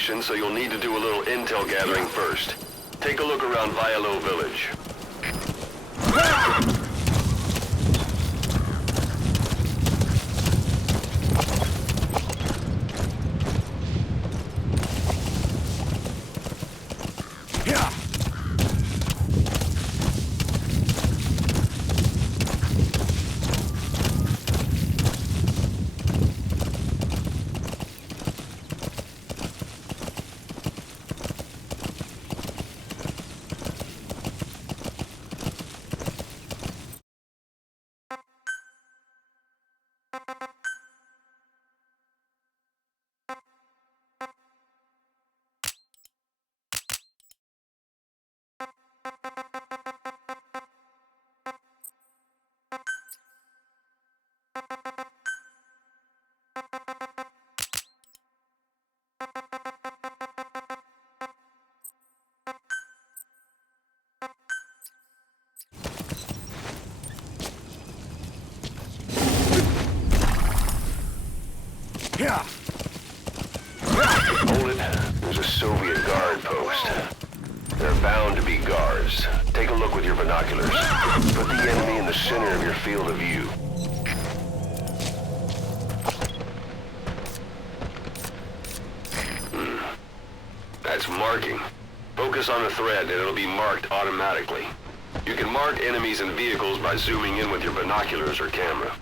location, so you'll need to do a little intel gathering first. Take a look around Vialo Village. Hold it. There's a Soviet guard post. There are bound to be guards. Take a look with your binoculars. Put the enemy in the center of your field of view. That's marking. Focus on a thread and it'll be marked automatically. You can mark enemies and vehicles by zooming in with your binoculars or camera.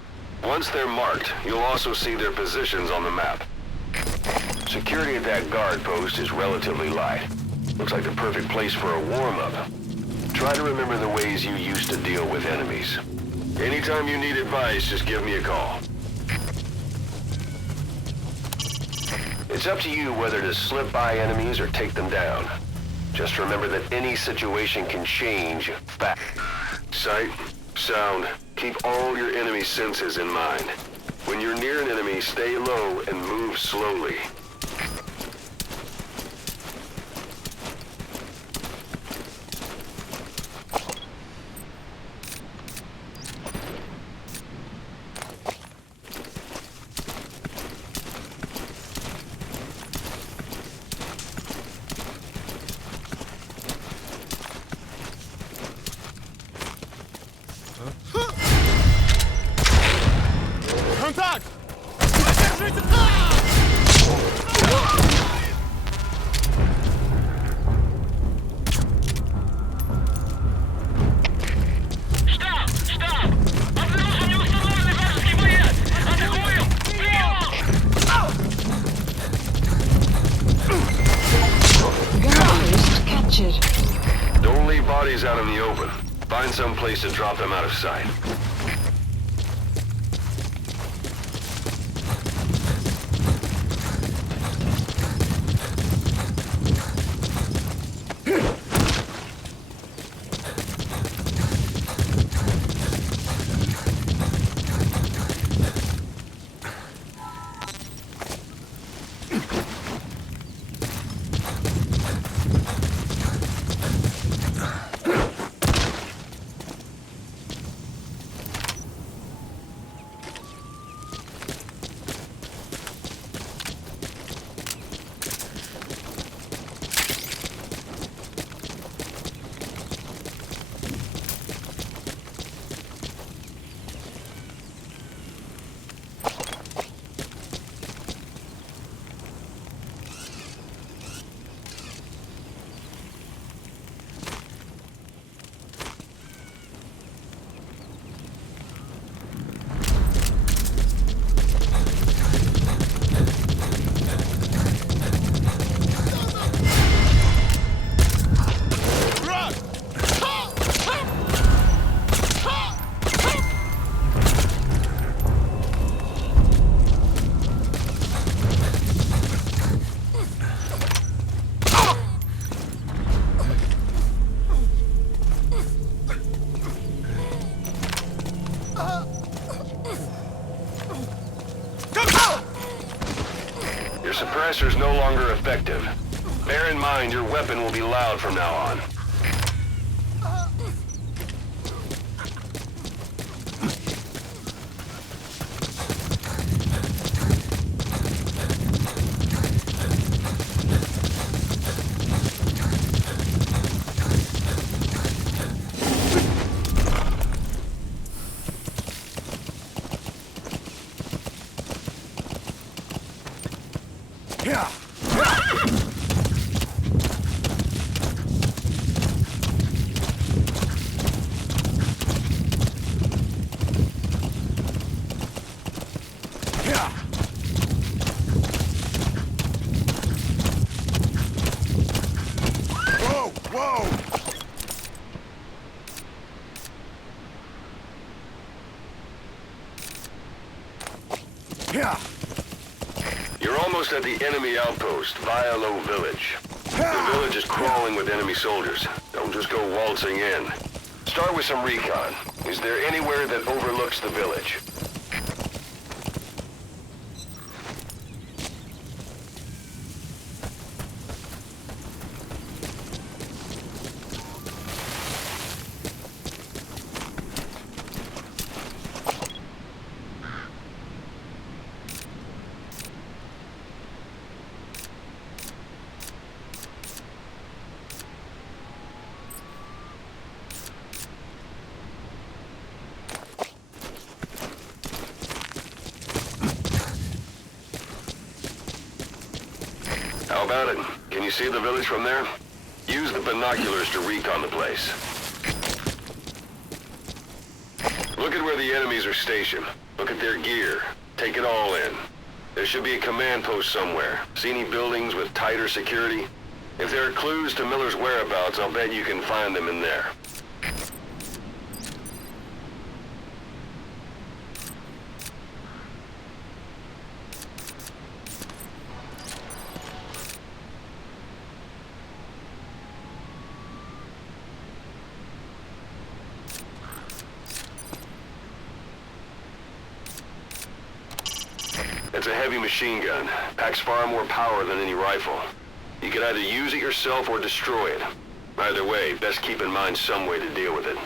Once they're marked, you'll also see their positions on the map. Security at that guard post is relatively light. Looks like the perfect place for a warm-up. Try to remember the ways you used to deal with enemies. Anytime you need advice, just give me a call. It's up to you whether to slip by enemies or take them down. Just remember that any situation can change fast. Sight, sound, keep all your enemy senses in mind. When you're near an enemy, stay low and move slowly. Kontakt! Держите! Штаб! Штаб! Обнаружен неустановленный вражеский боец! Атакуем! Guard captured. Don't leave bodies out in the open. Find some place to drop them out of sight. Your suppressor's no longer effective. Bear in mind your weapon will be loud from now on. Whoa! Whoa! Yeah. You're almost at the enemy outpost, Vialo Village. The village is crawling with enemy soldiers. Don't just go waltzing in. Start with some recon. Is there anywhere that overlooks the village? How about it? Can you see the village from there? Use the binoculars to recon the place. Look at where the enemies are stationed. Look at their gear. Take it all in. There should be a command post somewhere. See any buildings with tighter security? If there are clues to Miller's whereabouts, I'll bet you can find them in there. It's a heavy machine gun. Packs far more power than any rifle. You can either use it yourself or destroy it. Either way, best keep in mind some way to deal with it.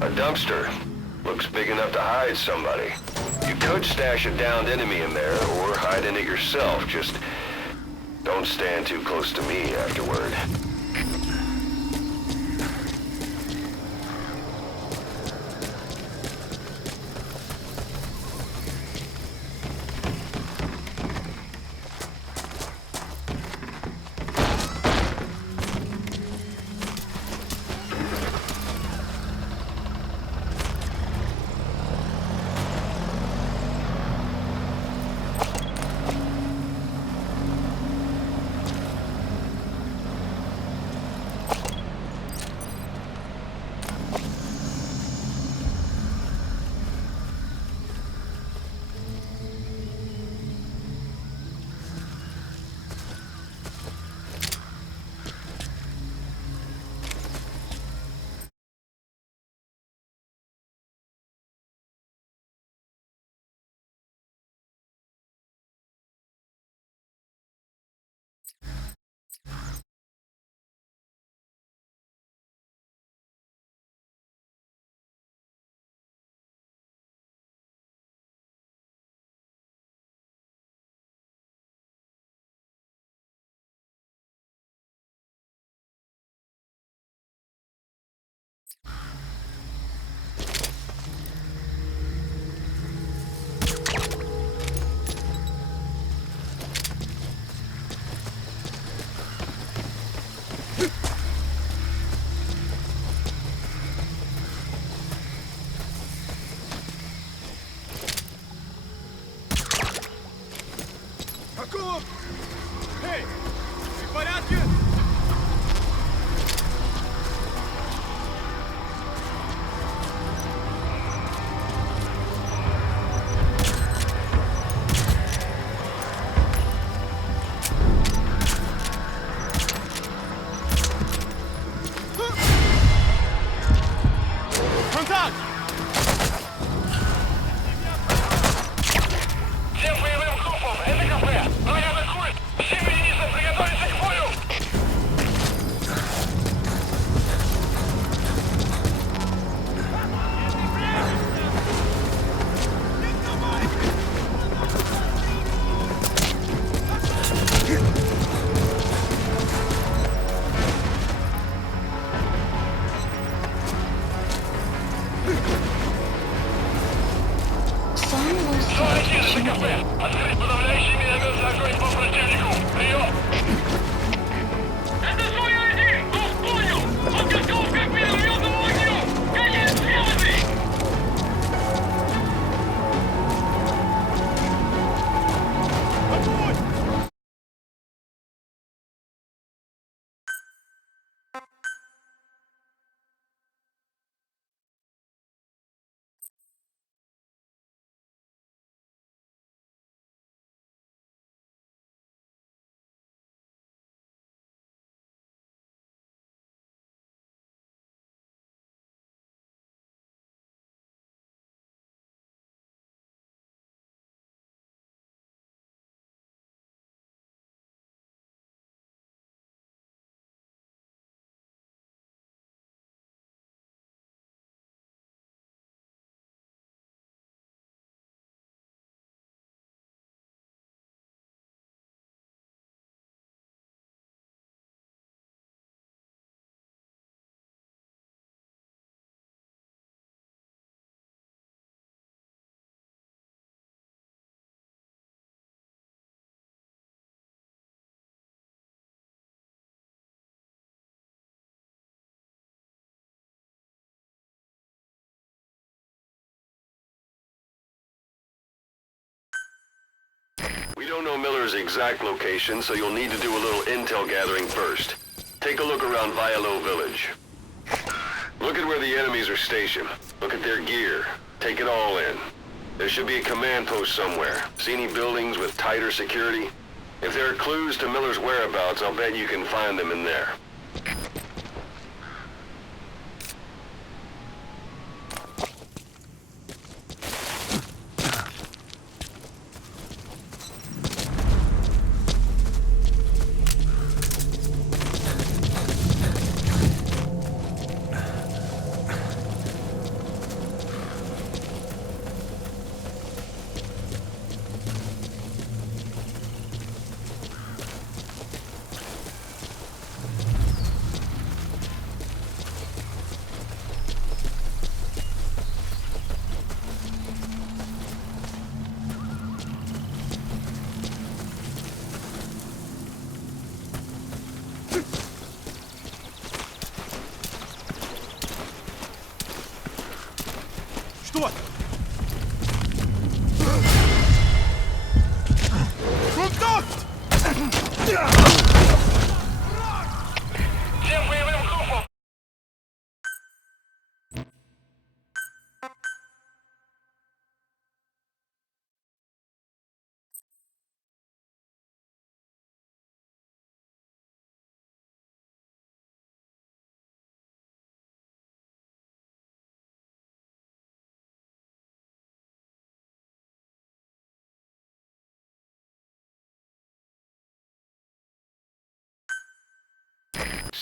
A dumpster. Looks big enough to hide somebody. You could stash a downed enemy in there, or hide in it yourself. Just don't stand too close to me afterward. Каков? Эй, ты в порядке? Контакт! Всем боевым группам, это кафе! Враг атакует! Всем единицам приготовиться к бою! Some will Товарищи, это say кафе! Открыть подавляющий минометный огонь по противнику! Прием! Это Зоя-1! Вас понял! Он готов к минометному огню! Конец связи! Огонь! We don't know Miller's exact location, so you'll need to do a little intel gathering first. Take a look around Vialo Village. Look at where the enemies are stationed. Look at their gear. Take it all in. There should be a command post somewhere. See any buildings with tighter security? If there are clues to Miller's whereabouts, I'll bet you can find them in there.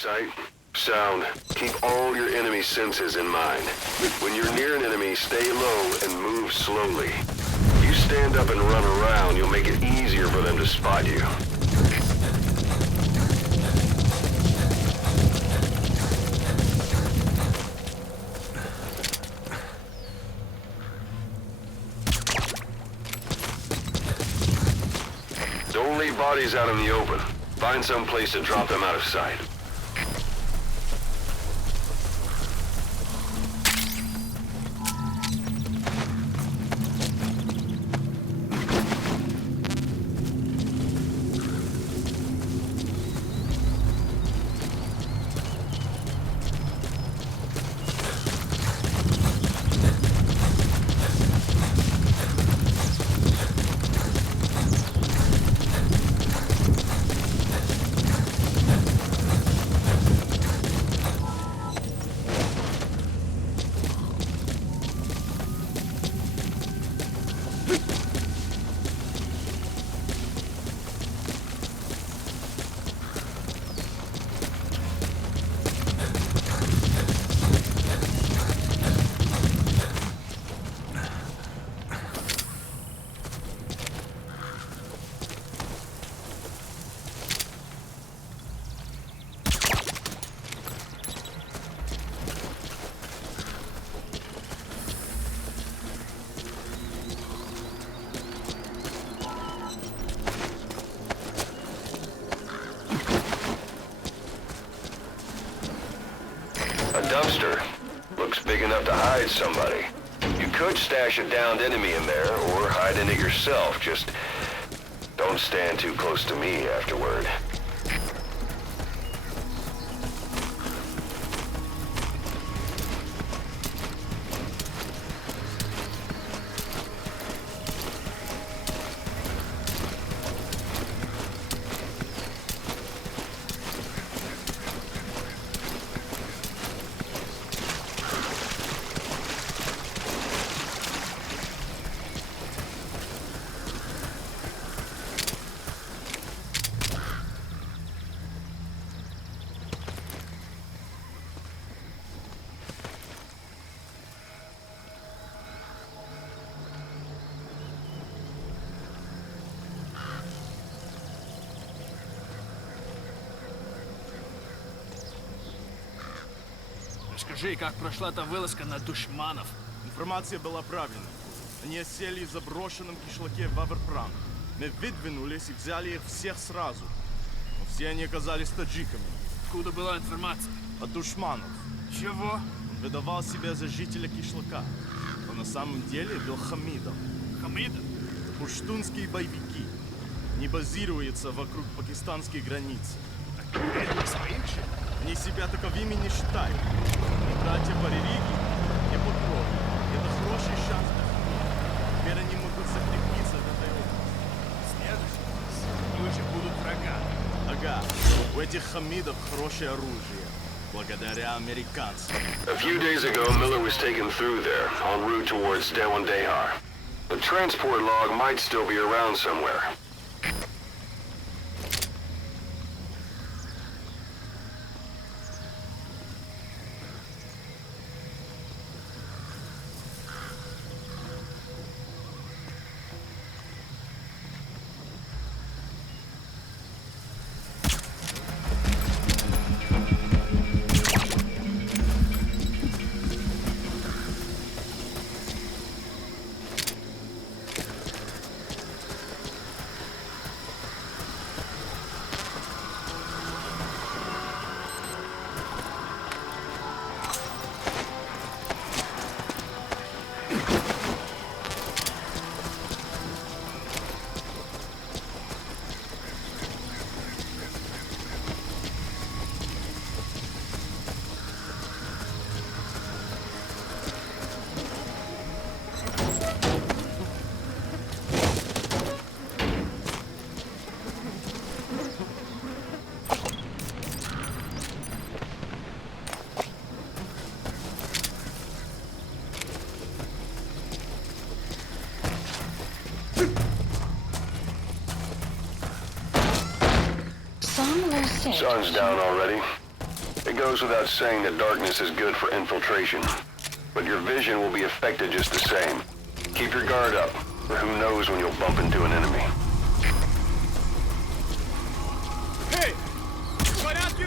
Sight, sound. Keep all your enemy senses in mind. When you're near an enemy, stay low and move slowly. If you stand up and run around, you'll make it easier for them to spot you. Don't leave bodies out in the open. Find some place to drop them out of sight. A dumpster. Looks big enough to hide somebody. You could stash a downed enemy in there, or hide in it yourself. Just don't stand too close to me afterward. Скажи, как прошла та вылазка на душманов? Информация была правильной. Они осели в заброшенном кишлаке Ваверпрам. Мы выдвинулись и взяли их всех сразу. Но все они оказались таджиками. Откуда была информация? От душманов. Чего? Он выдавал себя за жителя кишлака. Но на самом деле был Хамидом. Хамида? Пуштунские боевики. Не базируются вокруг пакистанской границы. Это своих же? Они себя таковыми не считают. И братья по религии, не по крови. Это хороший шанс для Хамида. Теперь они могут закрепиться в этой области. Следующий раз они уже будут врагами. Ага, у этих Хамидов хорошее оружие. Благодаря американцам. A few days ago, Miller was taken through there, en route towards Dewandehar. The transport log might still be around somewhere. Sun will set. Sun's down already. goes without saying that darkness is good for infiltration, but your vision will be affected just the same. Keep your guard up, or who knows when you'll bump into an enemy. Hey! В порядке?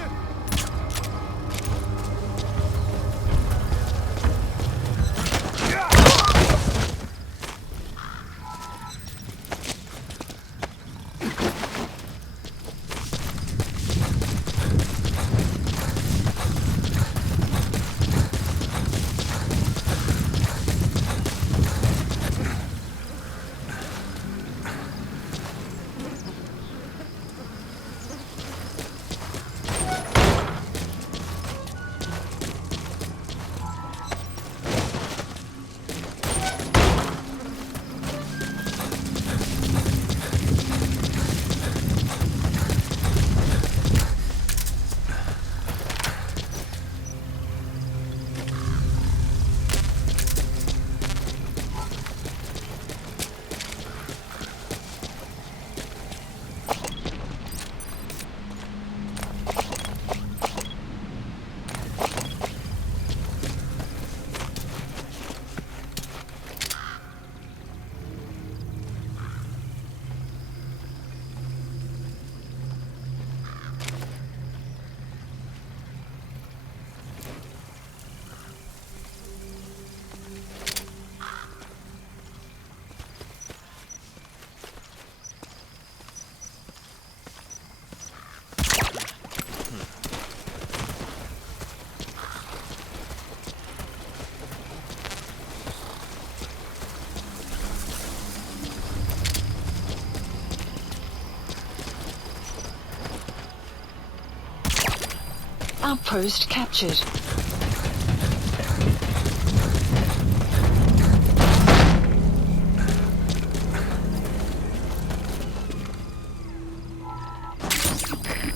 Outpost captured.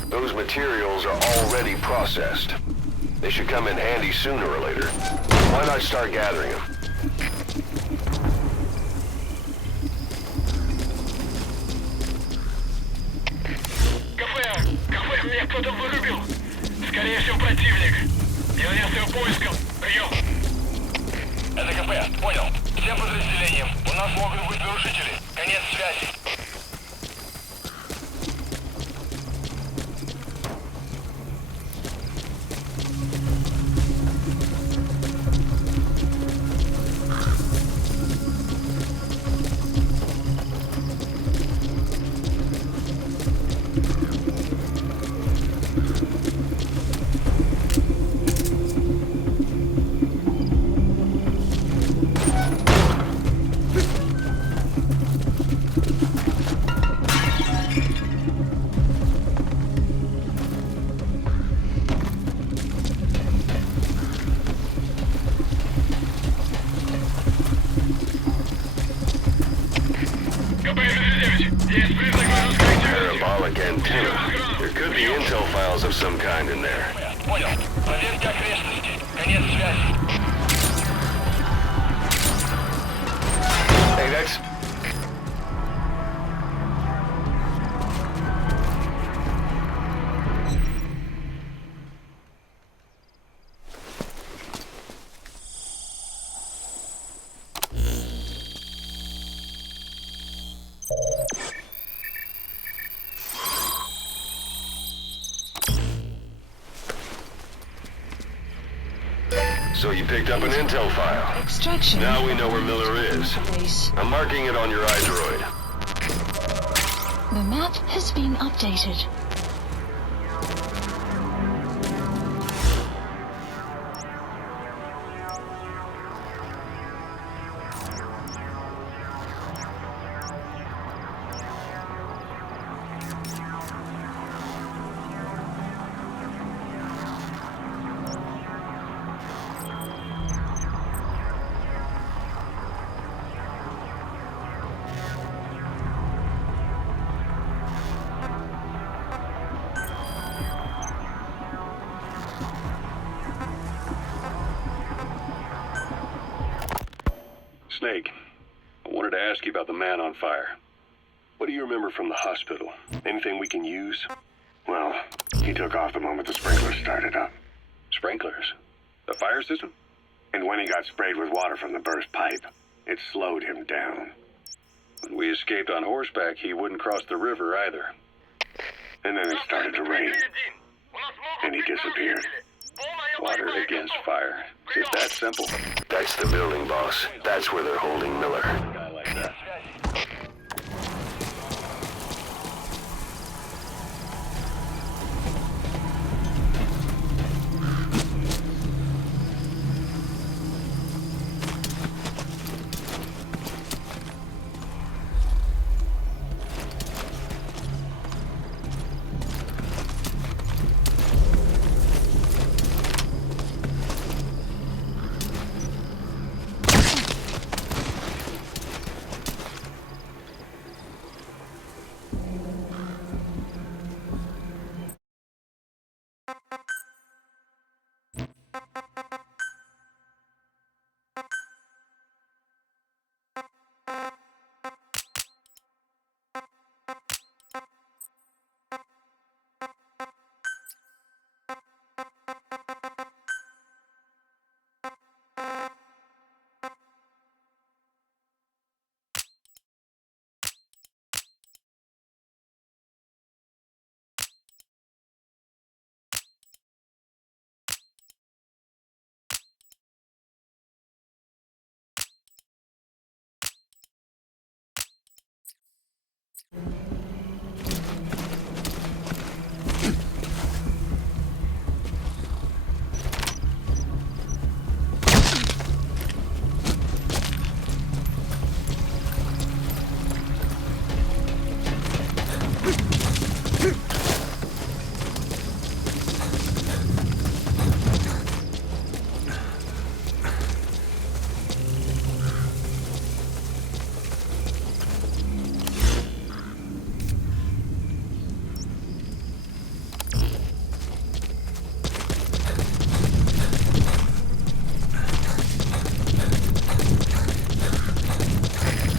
Those materials are already processed. They should come in handy sooner or later. Why not start gathering them? Кафе, меня кто-то вырубил. Скорее всего, противник. Я поиском. Прием. Это кафе, понял. Всем подразделениям. У нас могут быть нарушители. Конец связи. Parabolic antenna. There could be intel files of some kind in there. Понял. Проверьте окрестности. Конец связи. Hey, that's... So you picked up an intel file. Extraction. Now we know where Miller is. Base. I'm marking it on your iDroid. The map has been updated. Snake, I wanted to ask you about the man on fire. What do you remember from the hospital? Anything we can use? Well, he took off the moment the sprinkler started up. Sprinklers. The fire system? And when he got sprayed with water from the burst pipe, it slowed him down. When we escaped on horseback, he wouldn't cross the river either. And then it started to rain, and he disappeared. Water against fire. It's that simple. That's the building, boss. That's where they're holding Miller. A guy like that.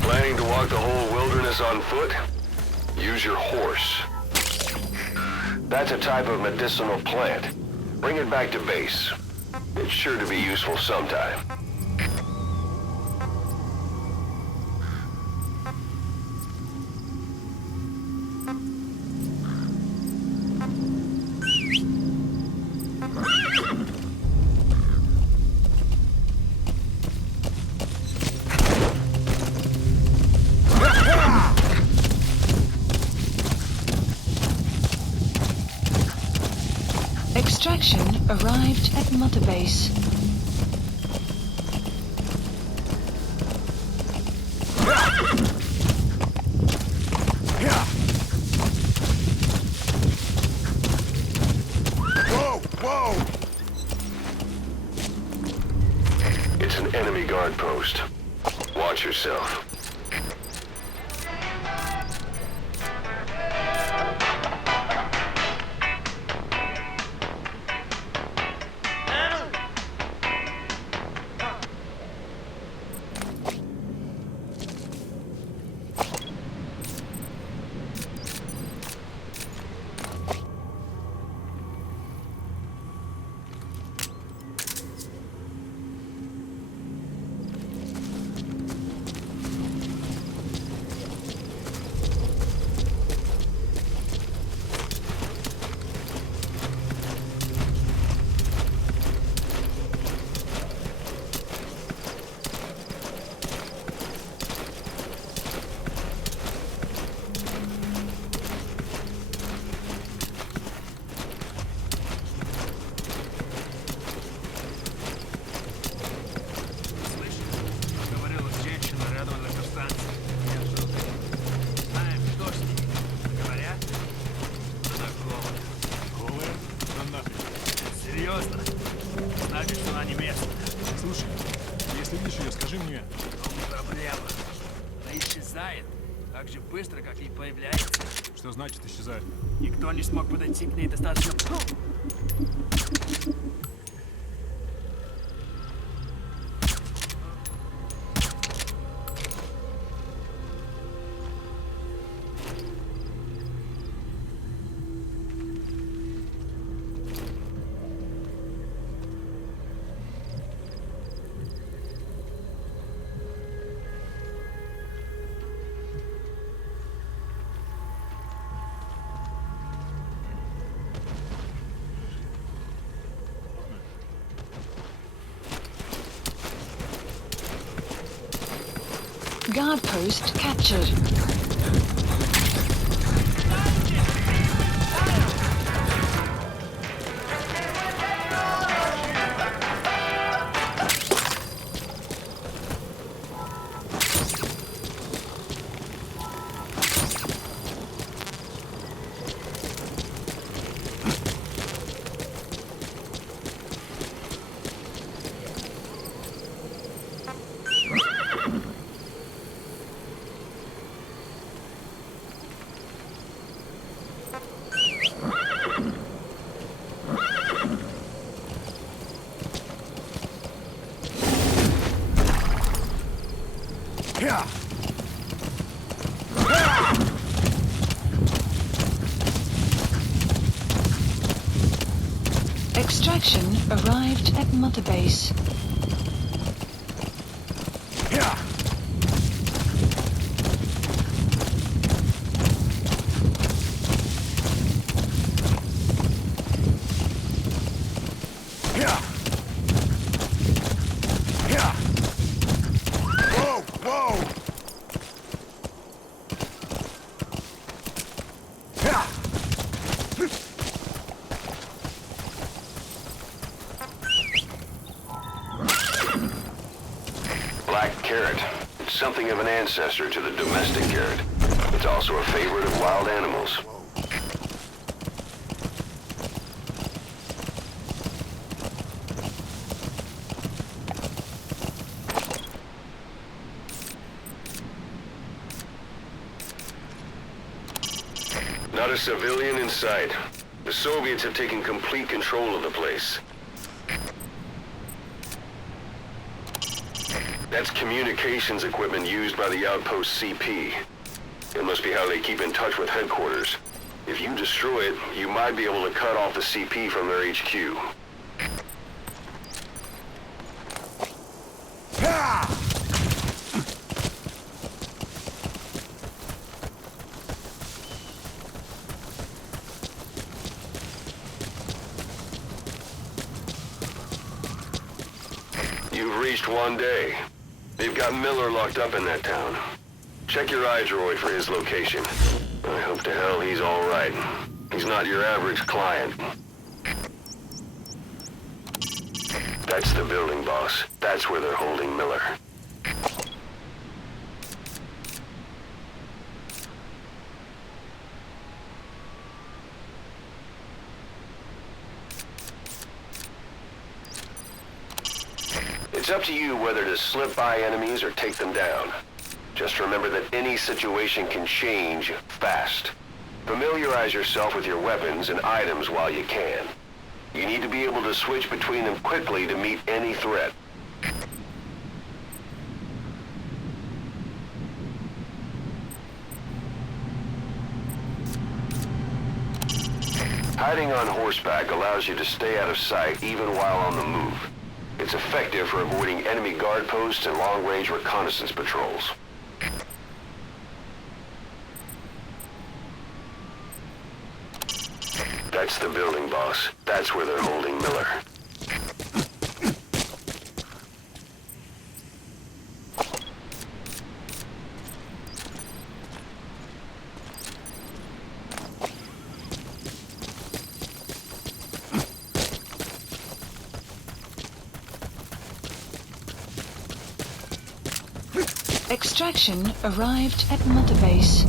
Planning to walk the whole wilderness on foot? Use your horse. That's a type of medicinal plant. Bring it back to base. It's sure to be useful sometime. Extraction arrived at Mother Base. Whoa! Whoa! It's an enemy guard post. Watch yourself. Серьезно? Значит, что она не местная. Слушай, если видишь ее, скажи мне. Но не проблема. Она исчезает так же быстро, как и появляется. Что значит исчезает? Никто не смог подойти к ней достаточно... Guard post captured. Extraction arrived at Mother Base. Black carrot. It's something of an ancestor to the domestic carrot. It's also a favorite of wild animals. Not a civilian in sight. The Soviets have taken complete control of the place. That's communications equipment used by the outpost CP. It must be how they keep in touch with headquarters. If you destroy it, you might be able to cut off the CP from their HQ. You've reached one day. They've got Miller locked up in that town. Check your iDroid for his location. I hope to hell he's all right. He's not your average client. That's the building, boss. That's where they're holding Miller. It's up to you whether to slip by enemies or take them down. Just remember that any situation can change fast. Familiarize yourself with your weapons and items while you can. You need to be able to switch between them quickly to meet any threat. Hiding on horseback allows you to stay out of sight even while on the move. It's effective for avoiding enemy guard posts and long-range reconnaissance patrols. That's the building, boss. That's where they're holding Miller. Extraction arrived at Mother Base.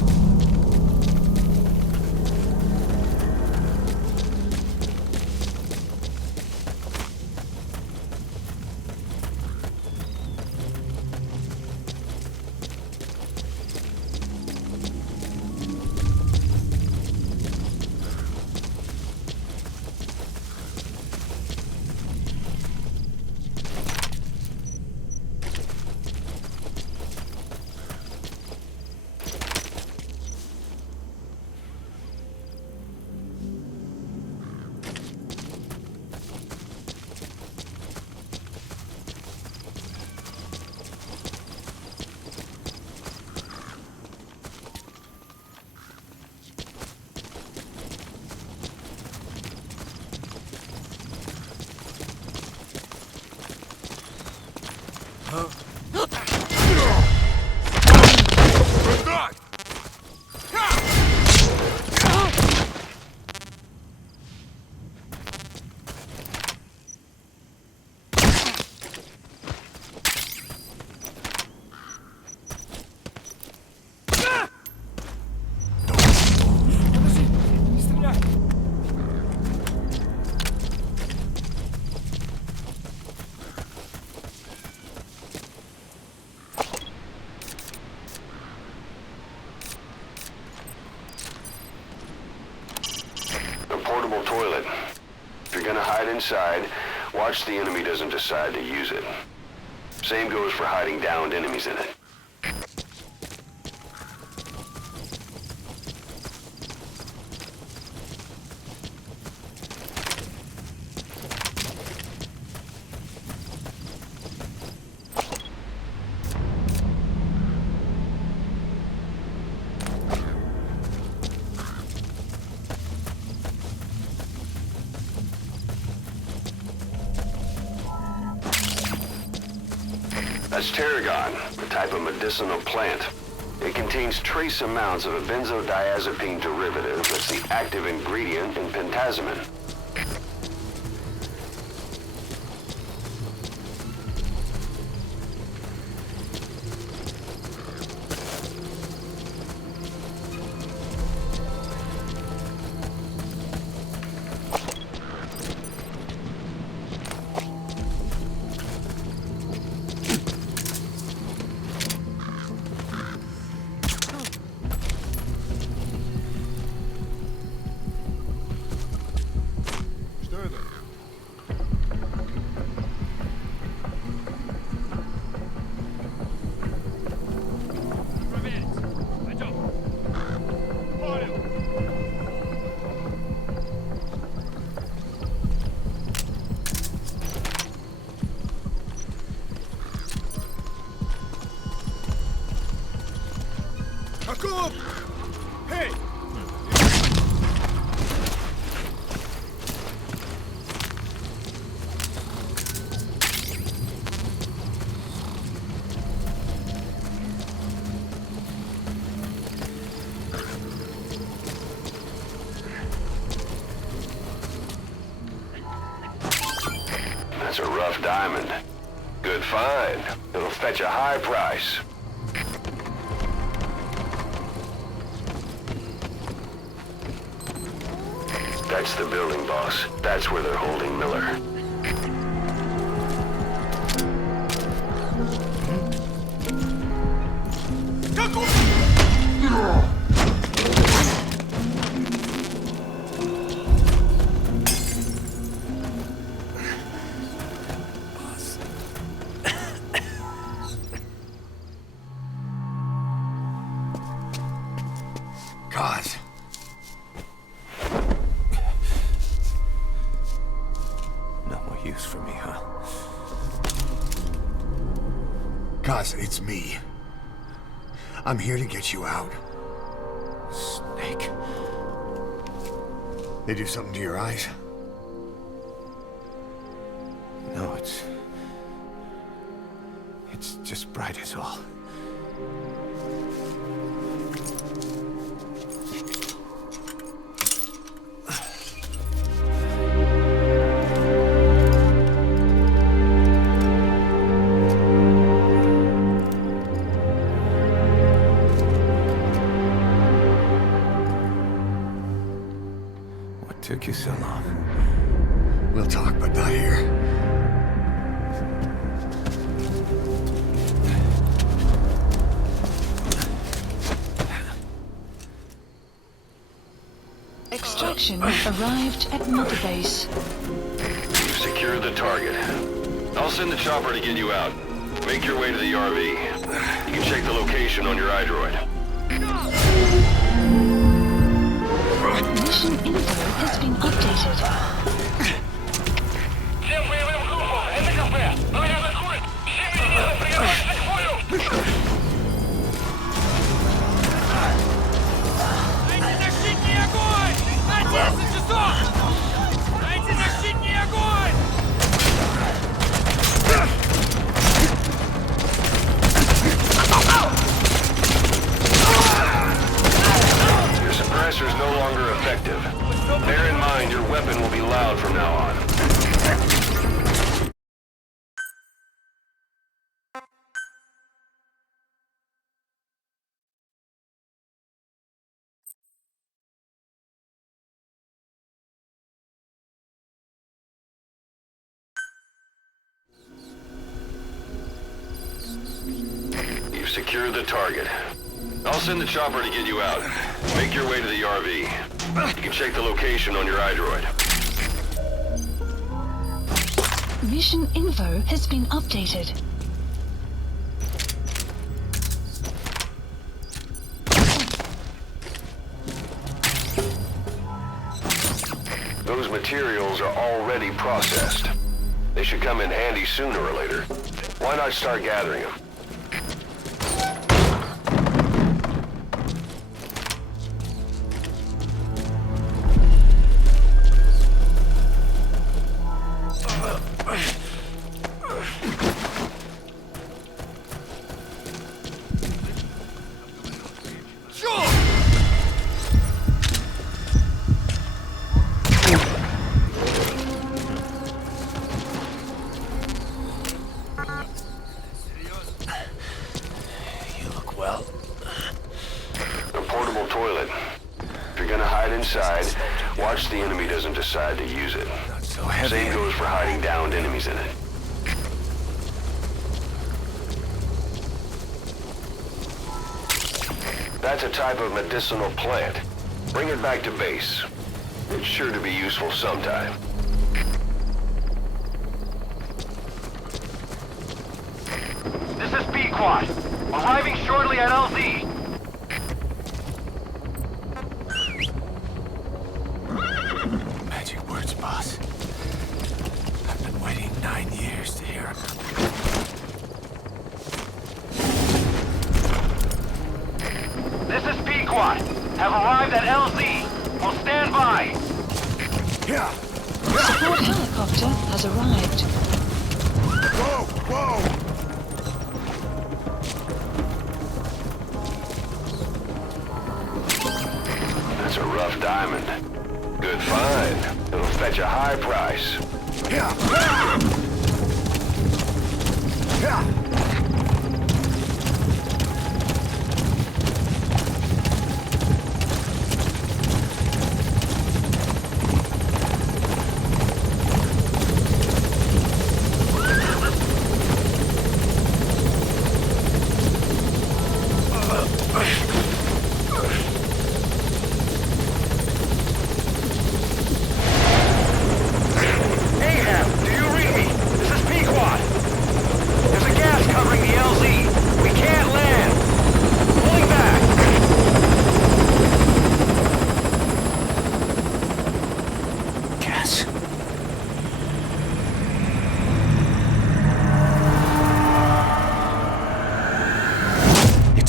inside, watch the enemy doesn't decide to use it. Same goes for hiding downed enemies in it. That's tarragon, a type of medicinal plant. It contains trace amounts of a benzodiazepine derivative that's the active ingredient in pentazimine. Что это? Проверить. Пойдем. Понял. Окоп! Эй! That's a rough diamond. Good find. It'll fetch a high price. That's the building, boss. That's where they're holding Miller. God. No more use for me, huh? Cos, it's me. I'm here to get you out. Snake. They do something to your eyes? No, it's just bright as all. What took you so long? We'll talk, but not here. Extraction arrived at Mother Base. You've secured the target. I'll send the chopper to get you out. Make your way to the RV. You can check the location on your iDroid. Mission info has been updated. Всем боевым группам, это кафе. Говорят, откроет. Все минимизм приготовиться к бою. Дайте защитный огонь! На 10 часов! Дайте защитный огонь! Your suppressor's no longer effective. Bear in mind, your weapon will be loud from now on. You've secured the target. I'll send the chopper to get you out. Make your way to the RV. You can check the location on your iDroid. Mission info has been updated. Those materials are already processed. They should come in handy sooner or later. Why not start gathering them? Inside, watch the enemy doesn't decide to use it. Not so heavy. Same goes for hiding downed enemies in it. That's a type of medicinal plant. Bring it back to base. It's sure to be useful sometime. This is B-Quad. Arriving shortly at LZ. Magic words, boss. I've been waiting 9 years to hear them. This is P-Quad. Have arrived at LZ. Will stand by. Yeah. Support helicopter has arrived. Whoa, whoa! That's a rough diamond. Good find. It'll fetch a high price. Yeah. Yeah.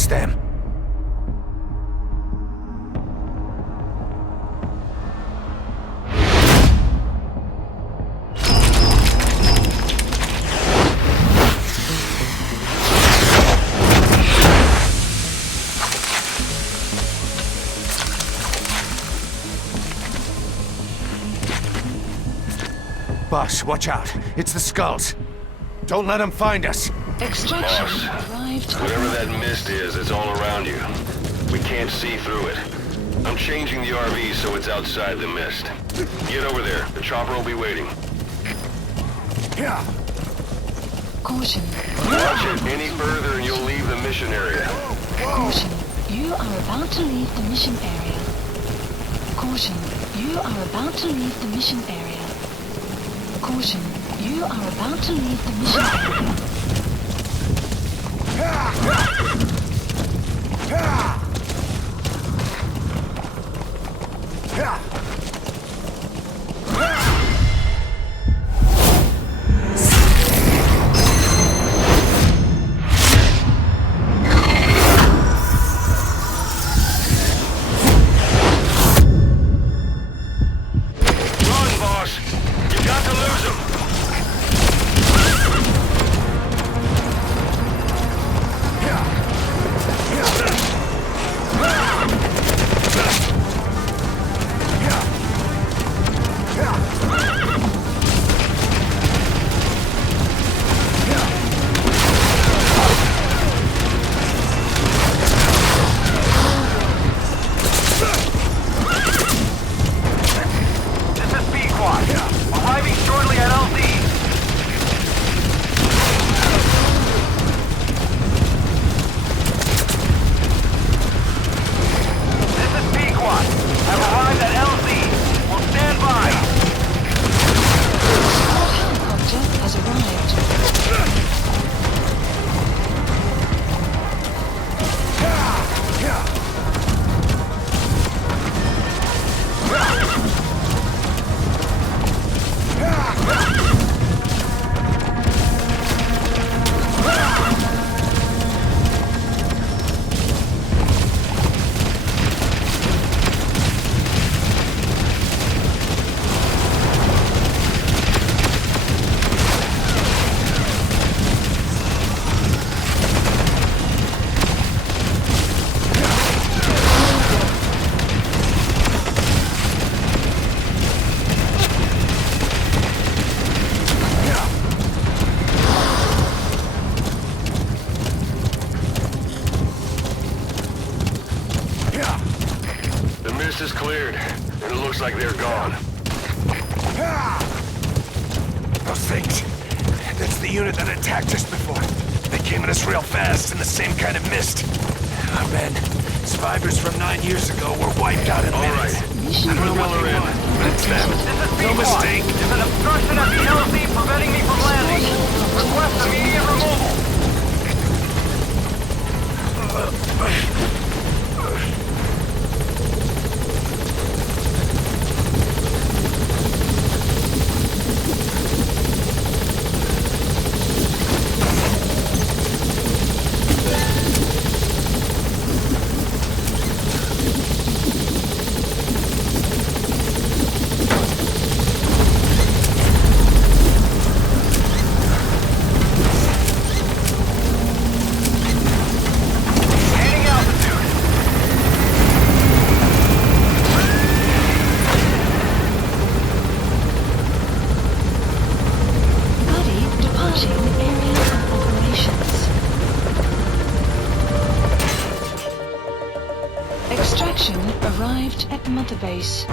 Them. Boss, watch out. It's the skulls. Don't let them find us. Extraction Boss, arrived. whatever that mist is, it's all around you. We can't see through it. I'm changing the RV so it's outside the mist. Get over there. The chopper will be waiting. Yeah. Caution. Watch it any further and you'll leave the mission area. Caution. You are about to leave the mission area. Caution. You are about to leave the mission area. Caution. You are about to leave the mission area. Run, boss! You got to lose him! Yeah. coast is cleared, and it looks like they're gone. Those things. That's the unit that attacked us before. They came at us real fast in the same kind of mist. Our men, survivors from 9 years ago, were wiped out in minutes. Mission I don't know what they want, but it's them. No mistake. There's an obstruction at the LZ preventing me from landing. Request immediate removal. Extraction arrived at Mother Base.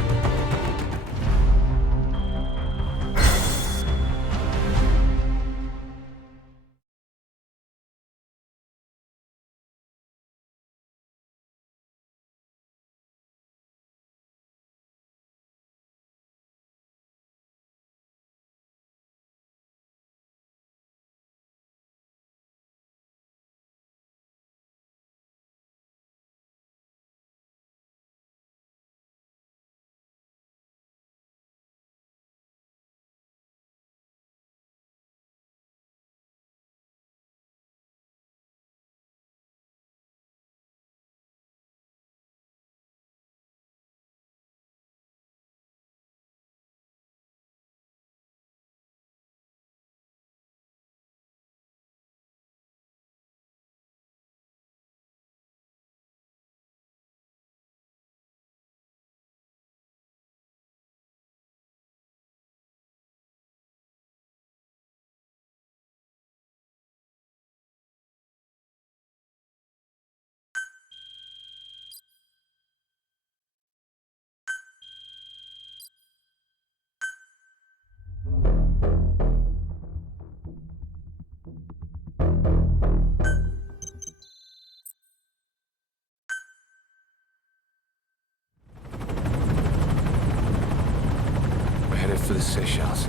For the Seychelles.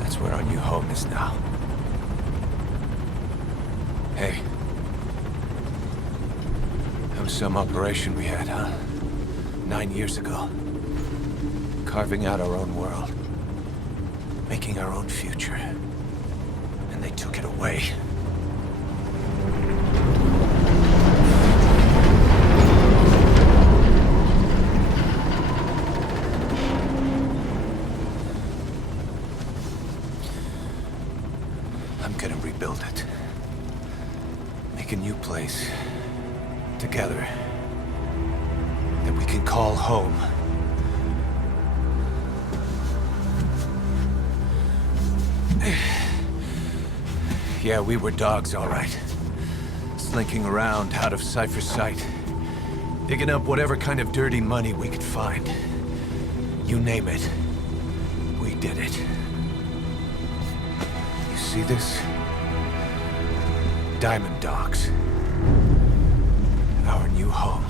That's where our new home is now. Hey. That was some operation we had, huh? 9 years ago. Carving out our own world. Making our own future. And they took it away. Rebuild it. Make a new place. Together. That we can call home. Yeah, we were dogs, all right. Slinking around out of Cypher's sight. Digging up whatever kind of dirty money we could find. You name it. We did it. You see this? Diamond Dogs. Our new home.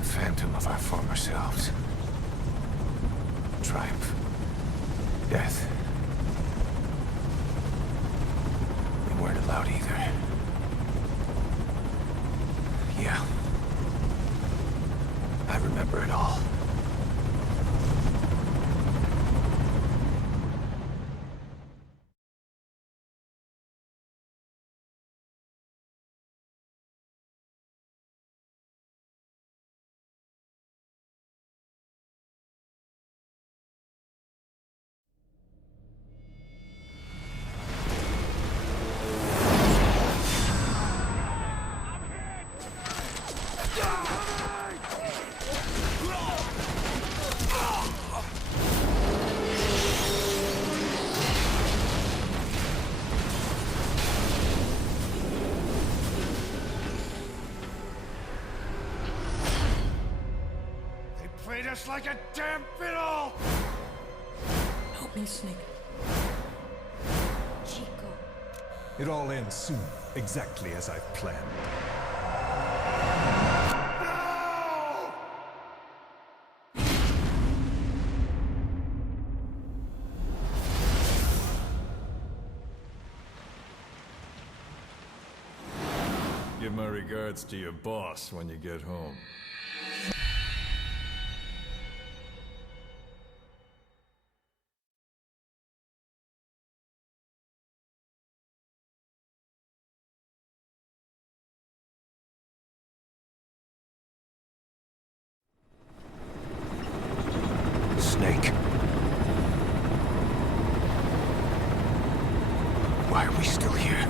A phantom of our former selves. Triumph. Death. We weren't allowed either. Yeah. I remember it all. ass like a damn fiddle! Help me, Snake. Chico. It all ends soon, exactly as I've planned. Give my regards to your boss when you get home. Snake. Why are we still here?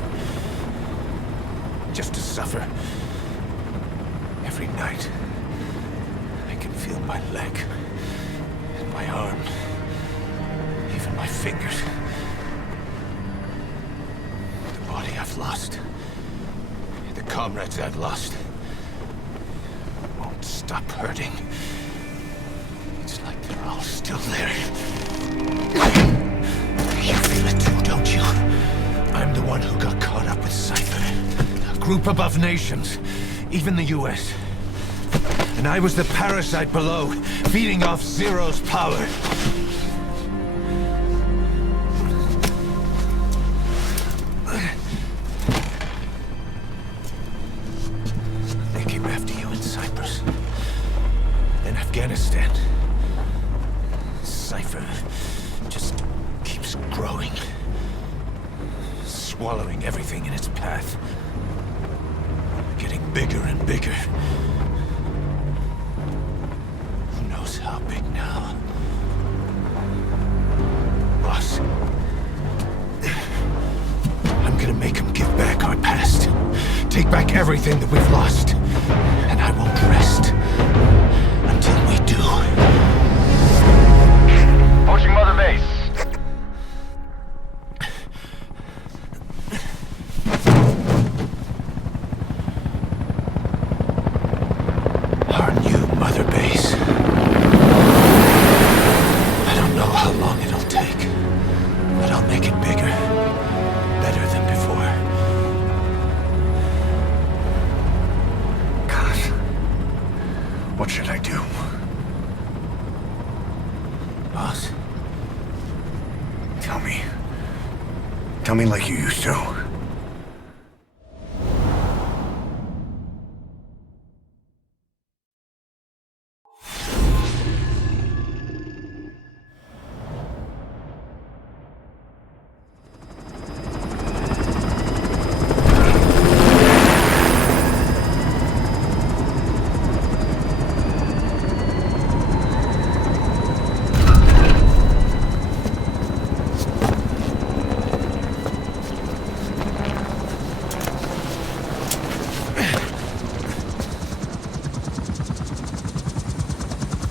Just to suffer. Every night, I can feel my leg, and my arm, even my fingers. The body I've lost, the comrades I've lost, won't stop hurting. It's like they're all still there. You feel it too, don't you? I'm the one who got caught up with Cypher. A group above nations, even the US. And I was the parasite below, feeding off Zero's power. They came after you in Cyprus. In Afghanistan. Cypher just keeps growing. Swallowing everything in its path. Getting bigger and bigger. Who knows how big now? Boss. I'm gonna make him give back our past. Take back everything that we've lost. And I won't rest until we do. Approaching Mother Base. Our new Mother Base. I don't know how long it'll take, but I'll make it bigger. Better than before. God. What should I do? Boss, Tell me. Tell me like you used to.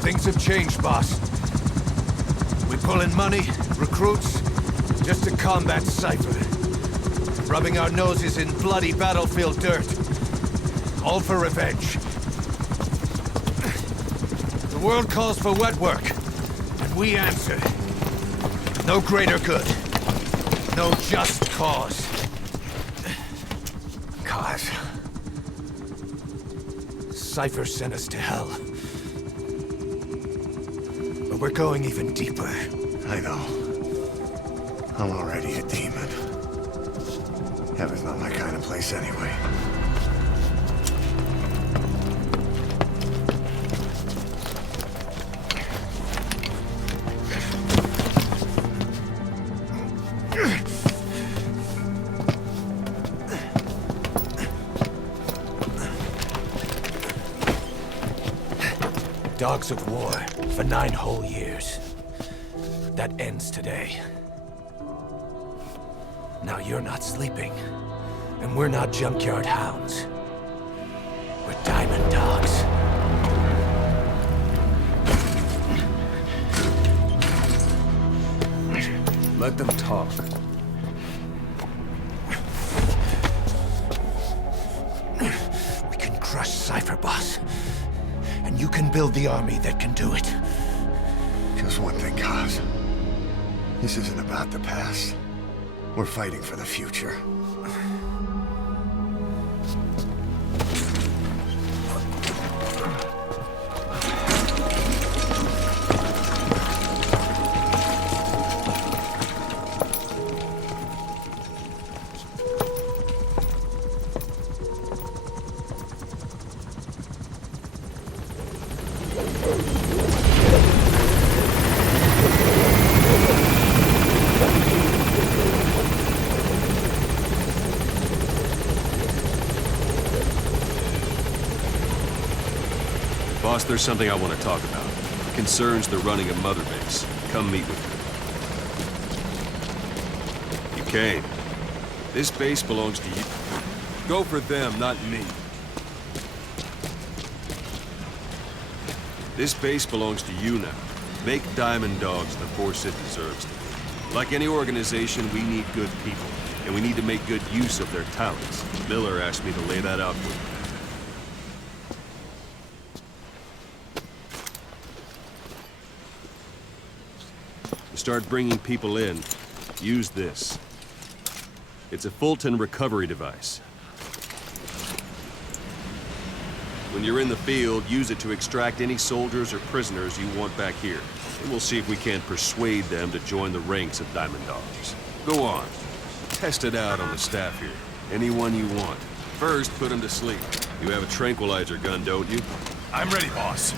things have changed, boss. We pull in money, recruits, just to combat Cypher. Rubbing our noses in bloody battlefield dirt. All for revenge. The world calls for wet work, and we answer. No greater good. No just cause. Cause? Cypher sent us to hell. But we're going even deeper. I know. I'm already a demon. Heaven's not my kind of place anyway. Dogs of war for 9 whole years. That ends today. Now you're not sleeping, and we're not junkyard hounds. We're diamond dogs. Let them talk. We can crush Cypher, boss. And you can build the army that can do it. Just one thing, Kaz. This isn't about the past. We're fighting for the future. Boss, there's something I want to talk about. It concerns the running of Mother Base. Come meet with me. You came. This base belongs to you. Go for them, not me. This base belongs to you now. Make Diamond Dogs the force it deserves to be. Like any organization, we need good people, and we need to make good use of their talents. Miller asked me to lay that out for you. Start bringing people in, use this. It's a Fulton recovery device. When you're in the field, use it to extract any soldiers or prisoners you want back here. And we'll see if we can't persuade them to join the ranks of Diamond Dogs. Go on. Test it out on the staff here. Anyone you want. First, put them to sleep. You have a tranquilizer gun, don't you? I'm ready, boss.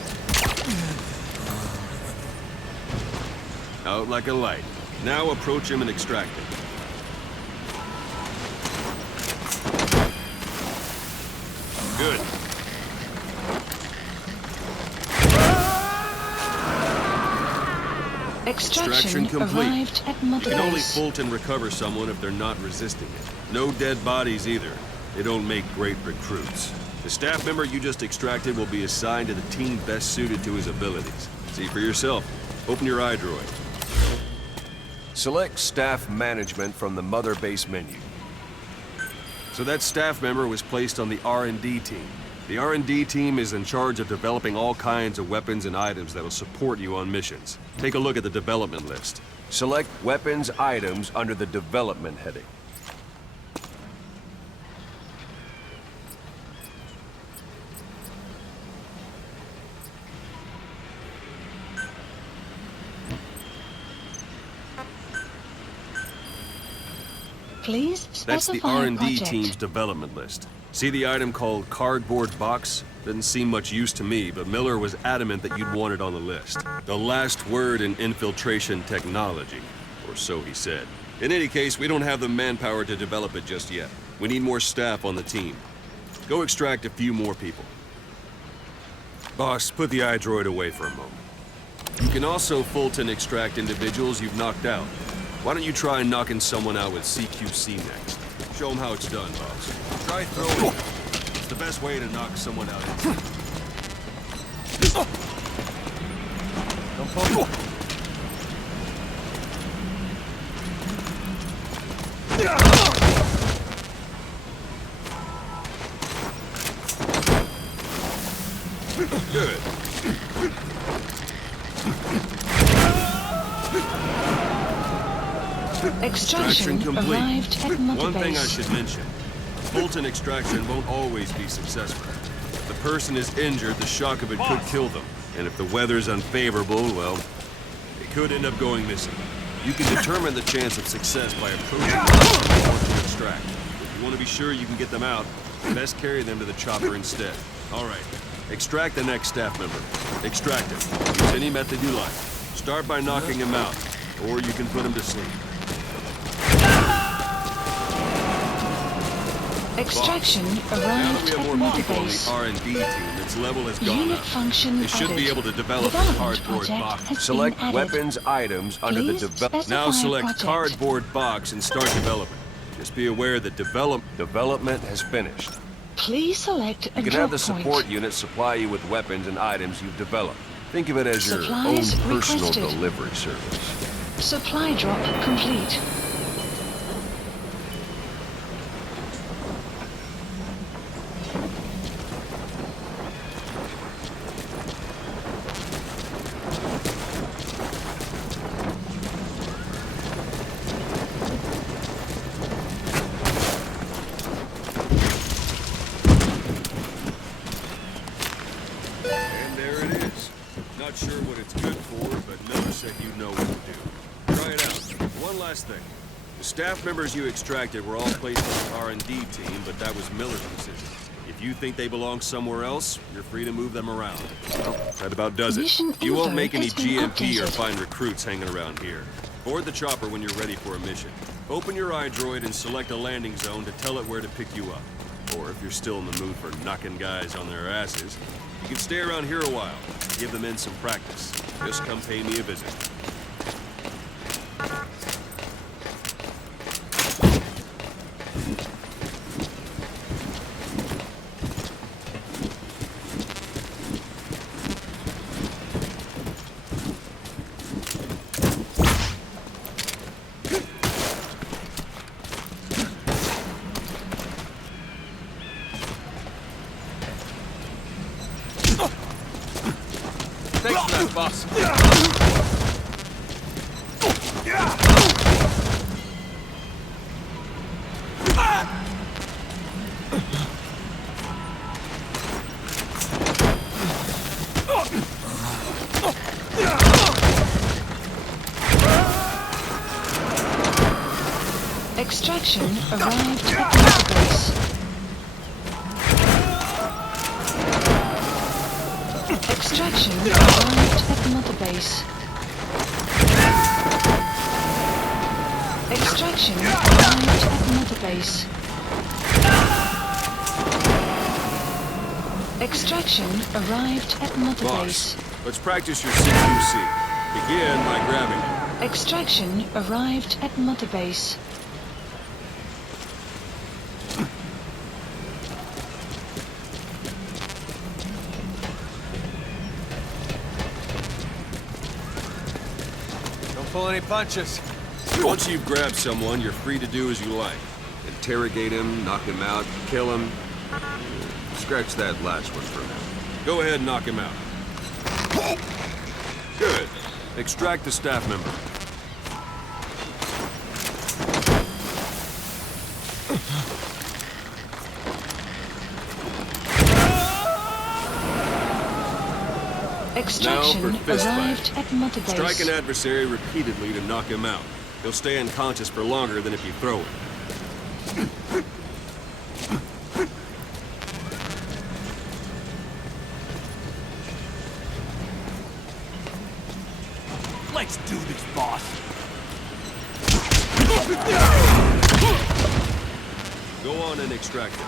Out like a light. Now approach him and extract him. Good. Extraction complete. arrived at Mother You can only Base. Fulton recover someone if they're not resisting it. No dead bodies either. They don't make great recruits. The staff member you just extracted will be assigned to the team best suited to his abilities. See for yourself. Open your iDroid. Select Staff Management from the Mother Base menu. So that staff member was placed on the R&D team. The R&D team is in charge of developing all kinds of weapons and items that'll support you on missions. Take a look at the development list. Select Weapons Items under the Development heading. Please That's the specify R&D project. team's development list. See the item called Cardboard Box? Doesn't seem much use to me, but Miller was adamant that you'd want it on the list. The last word in infiltration technology, or so he said. In any case, we don't have the manpower to develop it just yet. We need more staff on the team. Go extract a few more people. Boss, put the iDroid away for a moment. You can also Fulton extract individuals you've knocked out. Why don't you try knocking someone out with CQC next? Show them how it's done, boss. Try throwing. It's the best way to knock someone out. Don't poke. Good. Extraction complete. arrived at Mother One thing I Base. should mention. Fulton extraction won't always be successful. If the person is injured, the shock of it could kill them. And if the weather's unfavorable, well, it could end up going missing. You can determine the chance of success by approaching the to extract. If you want to be sure you can get them out, best carry them to the chopper instead. All right. Extract the next staff member. Extract him. Use any method you like. Start by knocking him out, or you can put him to sleep. Extraction Now that arrived we have at more Mother people on the Base. R&D team, its level has gone Unit up. function They should be added. able to develop a Development cardboard project box. has Select been added. weapons items under the Please development. specify Now select project. cardboard box and start development. Just be aware that development has finished. Please select a You can drop have the point. support unit supply you with weapons and items you've developed. Think of it as your Supplies own personal requested. delivery service. Supply drop complete. not sure what it's good for, but Miller said you know what to do. Try it out. One last thing. The staff members you extracted were all placed on the R&D team, but that was Miller's decision. If you think they belong somewhere else, you're free to move them around. Well, that about does it. You won't make any GMP or find recruits hanging around here. Board the chopper when you're ready for a mission. Open your iDroid and select a landing zone to tell it where to pick you up. Or if you're still in the mood for knocking guys on their asses, you can stay around here a while, give the men some practice. Just come pay me a visit. Thanks for that, boss. Extraction arrived at the base. Extraction arrived at the mother base. Extraction arrived at the mother base. Extraction arrived at the mother base. Boss, let's practice your CQC. Begin by grabbing. Extraction arrived at mother base. Pull any punches. Once you've grabbed someone, you're free to do as you like. Interrogate him, knock him out, kill him. Scratch that last one for now. Go ahead and knock him out. Good. Extract the staff member. Extraction now for fist arrived fight. at mother base. Strike an adversary repeatedly to knock him out. He'll stay unconscious for longer than if you throw him. Let's do this, boss. Go on and extract him.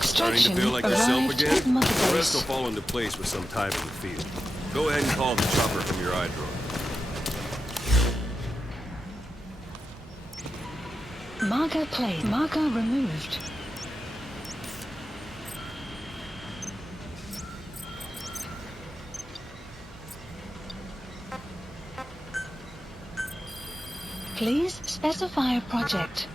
Starting to feel like yourself again? The rest will fall into place with some time in the field. Go ahead and call the chopper from your iDroid. Marker played. Marker removed. Please specify a project.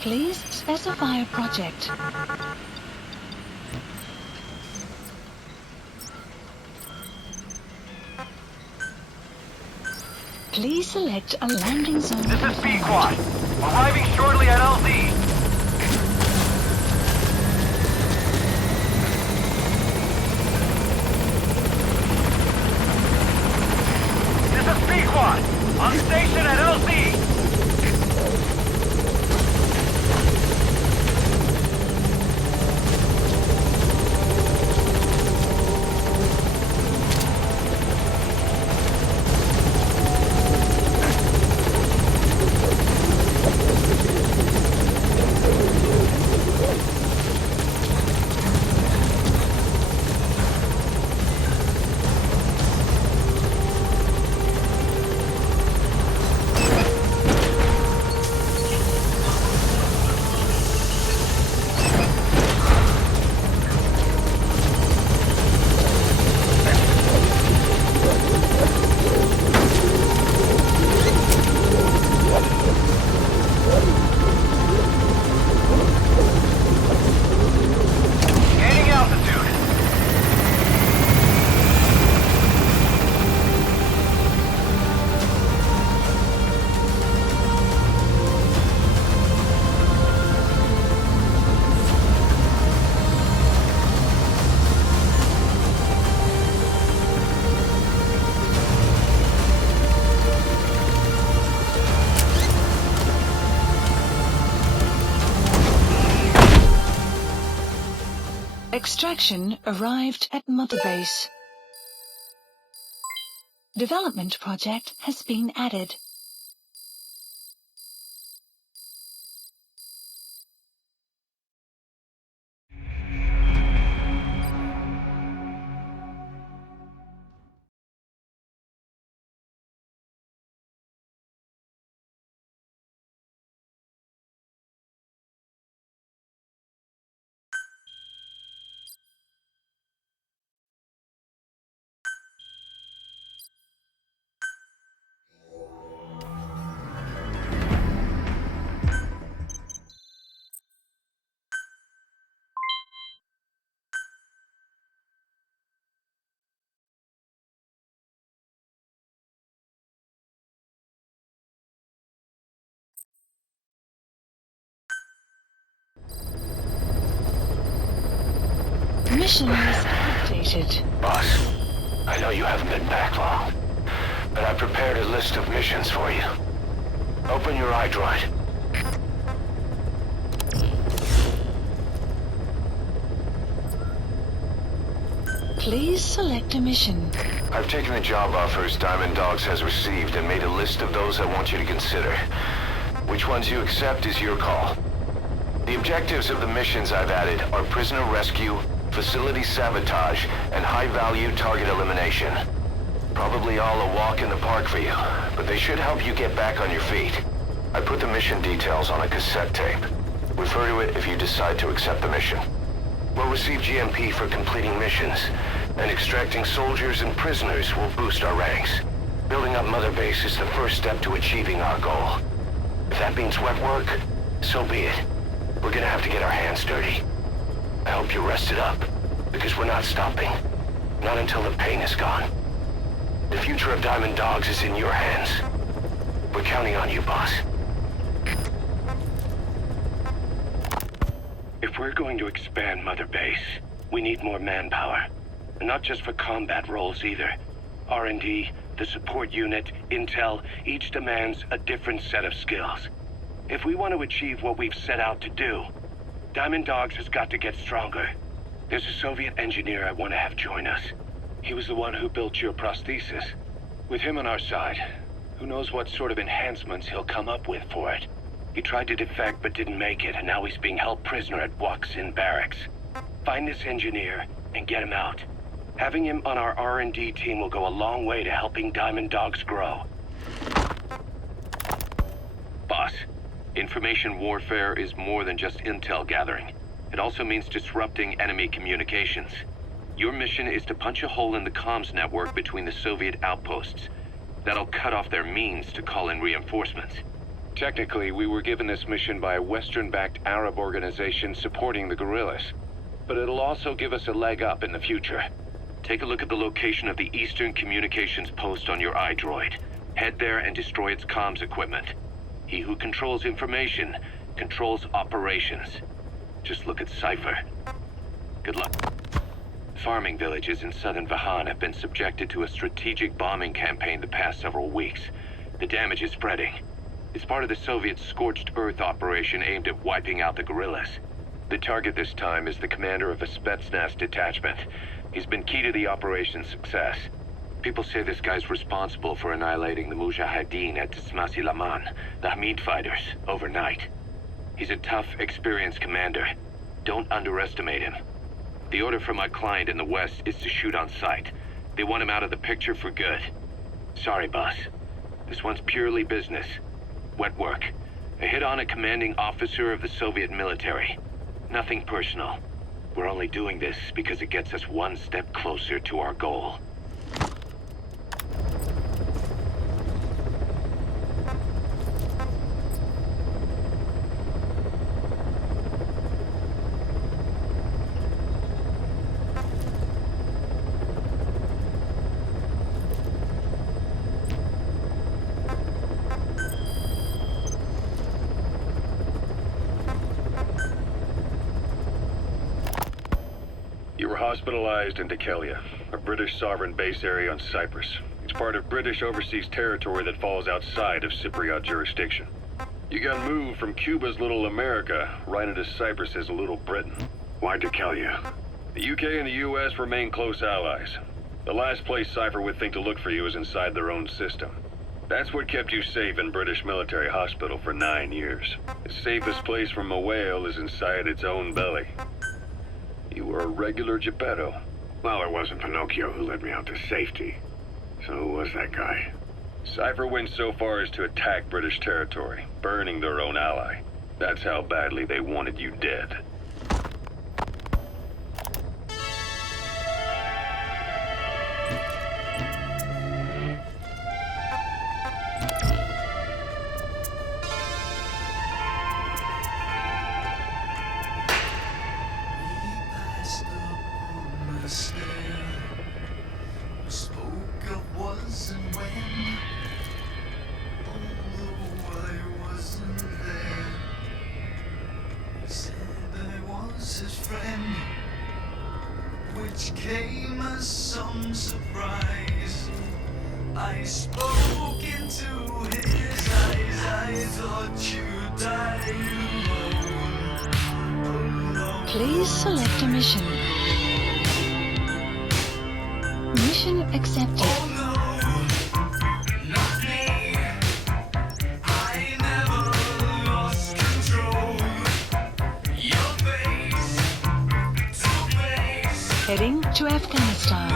Please specify a project. Please select a landing zone. This is B-Quad. Arriving shortly at LZ. This is B-Quad. On station at LZ. Extraction arrived at Mother Base. Development project has been added. Mission is updated. Boss, I know you haven't been back long, but I prepared a list of missions for you. Open your iDroid. Please select a mission. I've taken the job offers Diamond Dogs has received and made a list of those I want you to consider. Which ones you accept is your call. The objectives of the missions I've added are prisoner rescue, facility sabotage, and high-value target elimination. Probably all a walk in the park for you, but they should help you get back on your feet. I put the mission details on a cassette tape. Refer to it if you decide to accept the mission. We'll receive GMP for completing missions, and extracting soldiers and prisoners will boost our ranks. Building up Mother Base is the first step to achieving our goal. If that means wet work, so be it. We're gonna have to get our hands dirty. I hope you're rested up, because we're not stopping. Not until the pain is gone. The future of Diamond Dogs is in your hands. We're counting on you, boss. If we're going to expand Mother Base, we need more manpower. And not just for combat roles either. R&D, the support unit, intel, each demands a different set of skills. If we want to achieve what we've set out to do, Diamond Dogs has got to get stronger. There's a Soviet engineer I want to have join us. He was the one who built your prosthesis. With him on our side, who knows what sort of enhancements he'll come up with for it. He tried to defect but didn't make it, and now he's being held prisoner at Waksin Barracks. Find this engineer and get him out. Having him on our R&D team will go a long way to helping Diamond Dogs grow. Boss, information warfare is more than just intel gathering. It also means disrupting enemy communications. Your mission is to punch a hole in the comms network between the Soviet outposts. That'll cut off their means to call in reinforcements. Technically, we were given this mission by a Western-backed Arab organization supporting the guerrillas. But it'll also give us a leg up in the future. Take a look at the location of the Eastern Communications Post on your iDroid. Head there and destroy its comms equipment. He who controls information controls operations. Just look at Cypher. Good luck. Farming villages in southern Vahan have been subjected to a strategic bombing campaign the past several weeks. The damage is spreading. It's part of the Soviet Scorched Earth operation aimed at wiping out the guerrillas. The target this time is the commander of a Spetsnaz detachment. He's been key to the operation's success. People say this guy's responsible for annihilating the Mujahideen at Tismasi Laman, the Hamid fighters, overnight. He's a tough, experienced commander. Don't underestimate him. The order from my client in the West is to shoot on sight. They want him out of the picture for good. Sorry, boss. This one's purely business. Wet work. A hit on a commanding officer of the Soviet military. Nothing personal. We're only doing this because it gets us one step closer to our goal. You were hospitalized in Dekelia, a British sovereign base area on Cyprus. It's part of British overseas territory that falls outside of Cypriot jurisdiction. You got moved from Cuba's Little America right into Cyprus's Little Britain. Why Dekelia? The UK and the US remain close allies. The last place Cypher would think to look for you is inside their own system. That's what kept you safe in British Military Hospital for 9 years. The safest place from a whale is inside its own belly. You were a regular Geppetto. Well, it wasn't Pinocchio who led me out to safety. So who was that guy? Cypher went so far as to attack British territory, burning their own ally. That's how badly they wanted you dead. Came as some surprise. I spoke into his eyes. I thought you died alone. Please select a mission. Mission accepted. Oh no, not me. I never lost control. Your face to face. Heading to Afghanistan.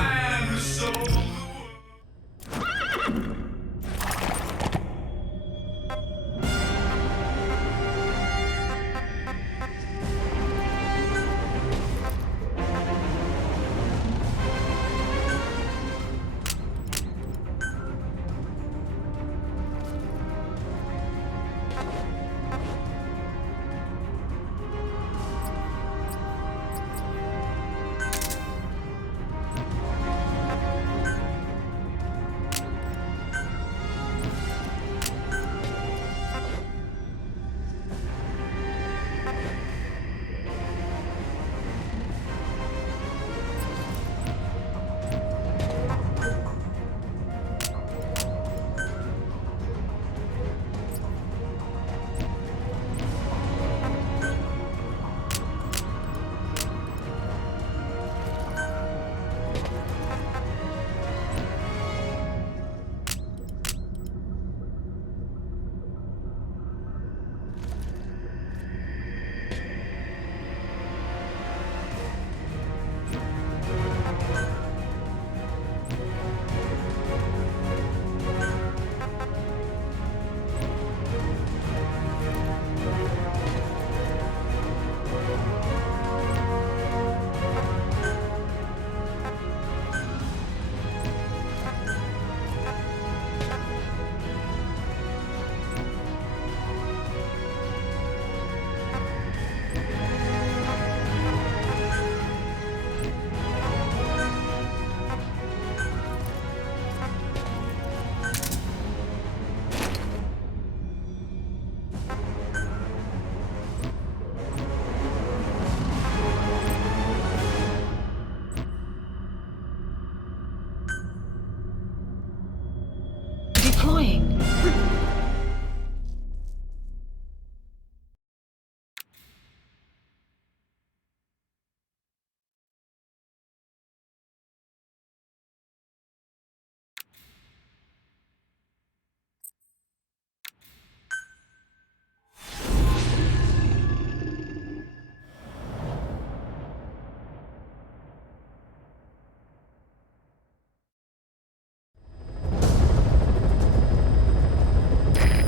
Deploying.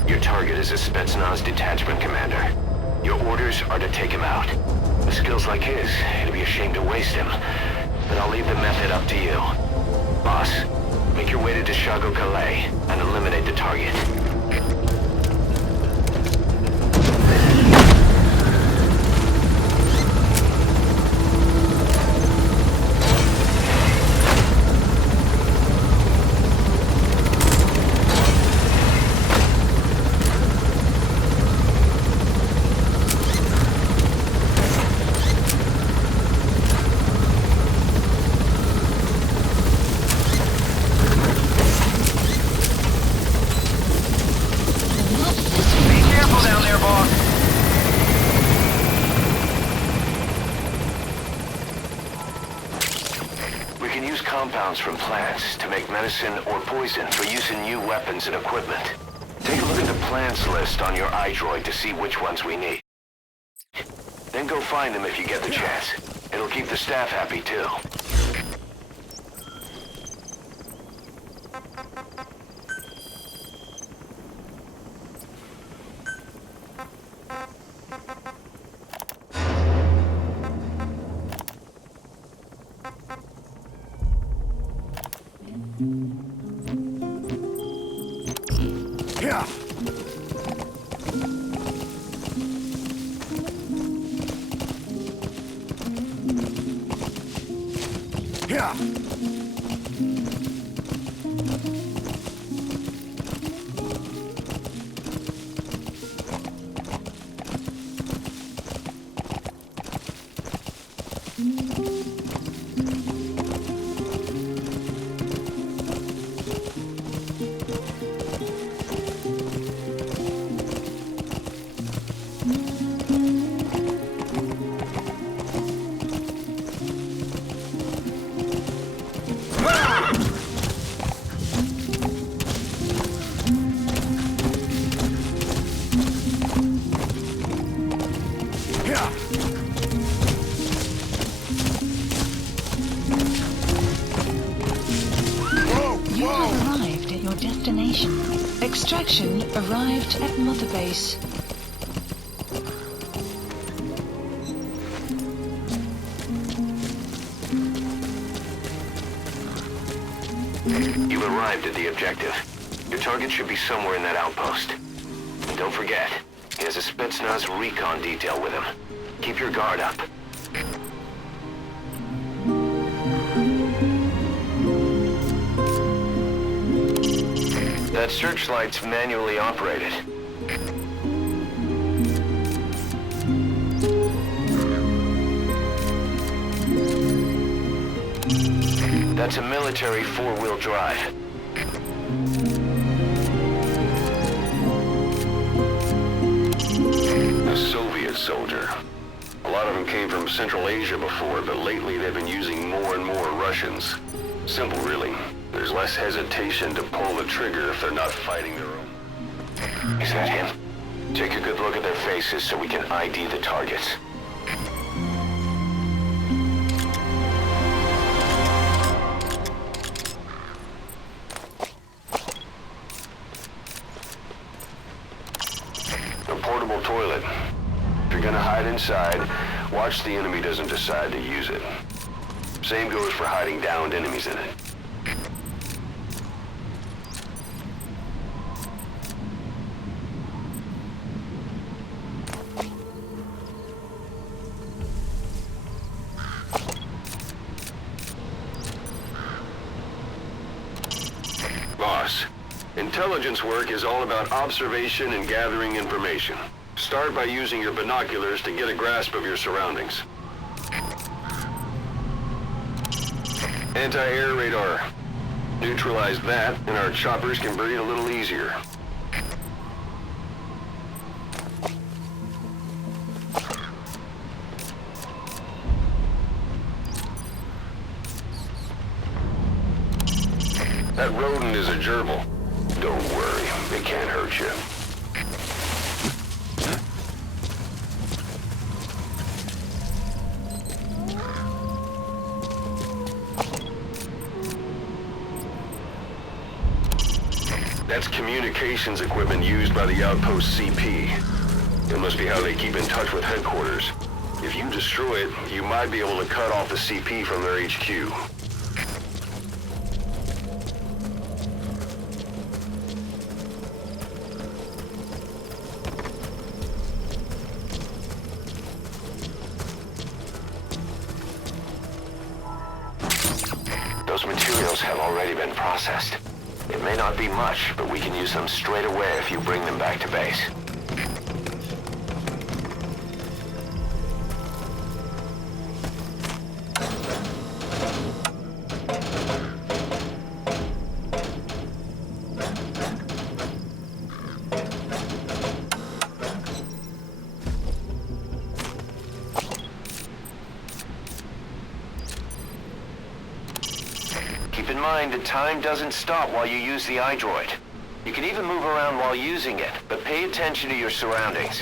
Your target is a Spetsnaz detachment commander. Your orders are to take him out. With skills like his, it'd be a shame to waste him. But I'll leave the method up to you. Boss, make your way to Dishago Calais and eliminate the target. compounds from plants to make medicine or poison for use in new weapons and equipment. Take a look at the plants list on your iDroid to see which ones we need. Then go find them if you get the chance. It'll keep the staff happy too. Yeah. Yeah. You have arrived at your destination. Extraction arrived at Mother Base. You've arrived at the objective. Your target should be somewhere in that outpost. And don't forget, he has a Spetsnaz recon detail with him. Keep your guard up. That searchlight's manually operated. That's a military four-wheel drive. A Soviet soldier. A lot of them came from Central Asia before, but lately they've been using more and more Russians. Simple, really. There's less hesitation to pull the trigger if they're not fighting their own. Is that him? Take a good look at their faces so we can ID the targets. A portable toilet. If you're gonna hide inside, watch the enemy doesn't decide to use it. Same goes for hiding downed enemies in it. Boss, intelligence work is all about observation and gathering information. Start by using your binoculars to get a grasp of your surroundings. Anti-air radar. Neutralize that, and our choppers can breathe a little easier. That rodent is a gerbil. Don't worry, it can't hurt you. That's communications equipment used by the outpost CP. It must be how they keep in touch with headquarters. If you destroy it, you might be able to cut off the CP from their HQ. Those materials have already been processed. It may not be much, but we can use them straight away if you bring them back to base. mind that time doesn't stop while you use the iDroid. You can even move around while using it, but pay attention to your surroundings.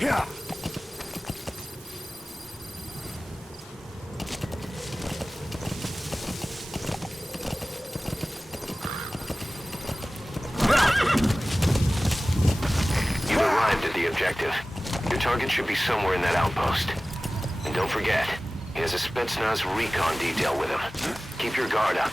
Yeah. You've arrived at the objective. Your target should be somewhere in that outpost. And don't forget, he has a Spetsnaz recon detail with him. Keep your guard up.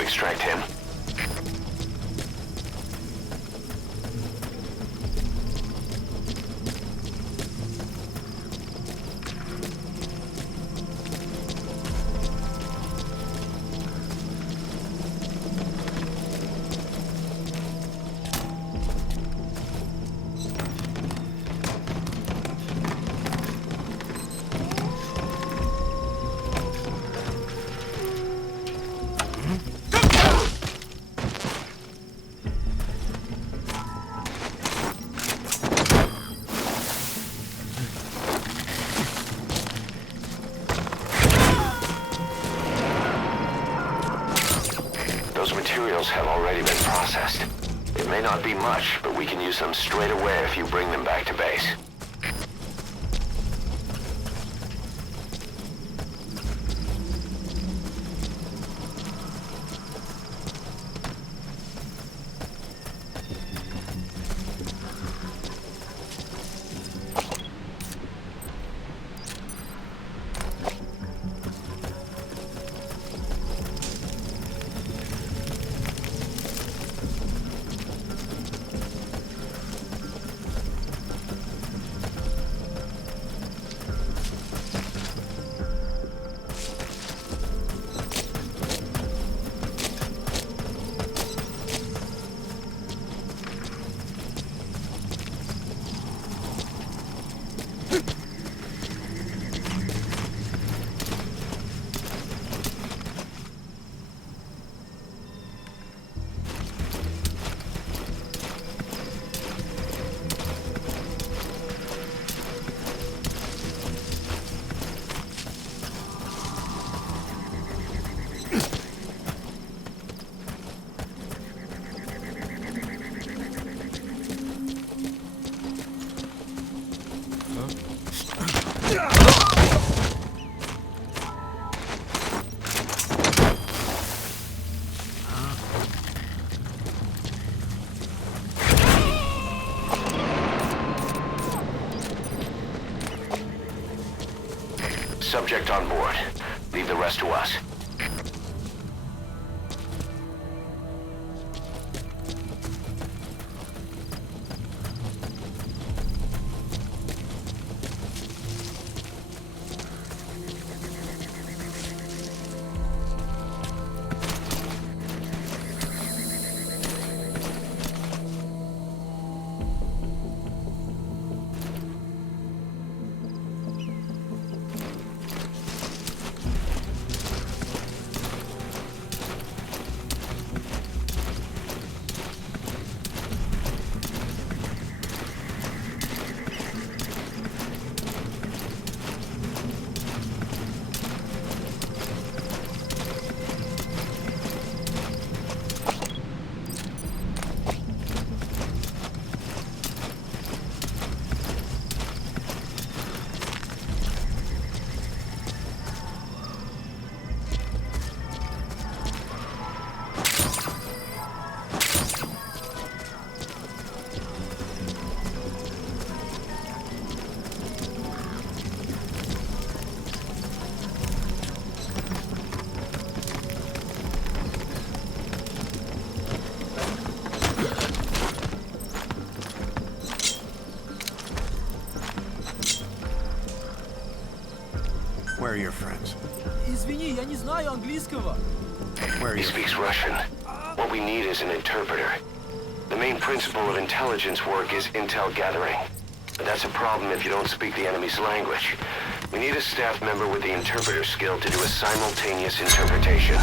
Extract him. Those materials have already been processed. It may not be much, but we can use them straight away if you bring them back to base. subject on board. Leave the rest to us. Where are your friends? Извини, я не знаю английского. He speaks Russian. What we need is an interpreter. The main principle of intelligence work is intel gathering. But that's a problem if you don't speak the enemy's language. We need a staff member with the interpreter skill to do a simultaneous interpretation.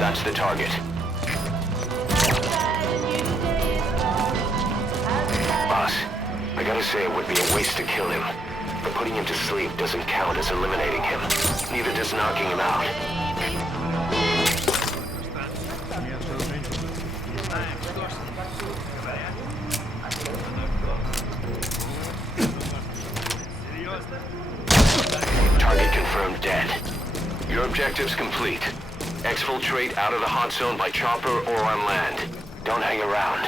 That's the target. Boss, I gotta say it would be a waste to kill him. But putting him to sleep doesn't count as eliminating him. Neither does knocking him out. Target confirmed dead. Your objective's complete. Exfiltrate out of the hot zone by chopper or on land. Don't hang around.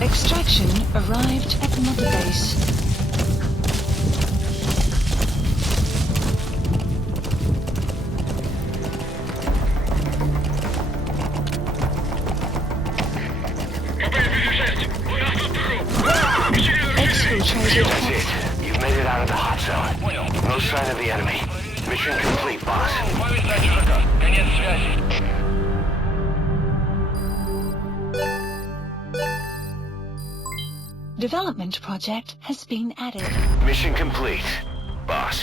Extraction arrived at Mother Base. Exfiltrated. That's it. You've made it out of the hot zone. No sign of the enemy. Mission complete, boss. Конец связи. Development project has been added. Mission complete, boss.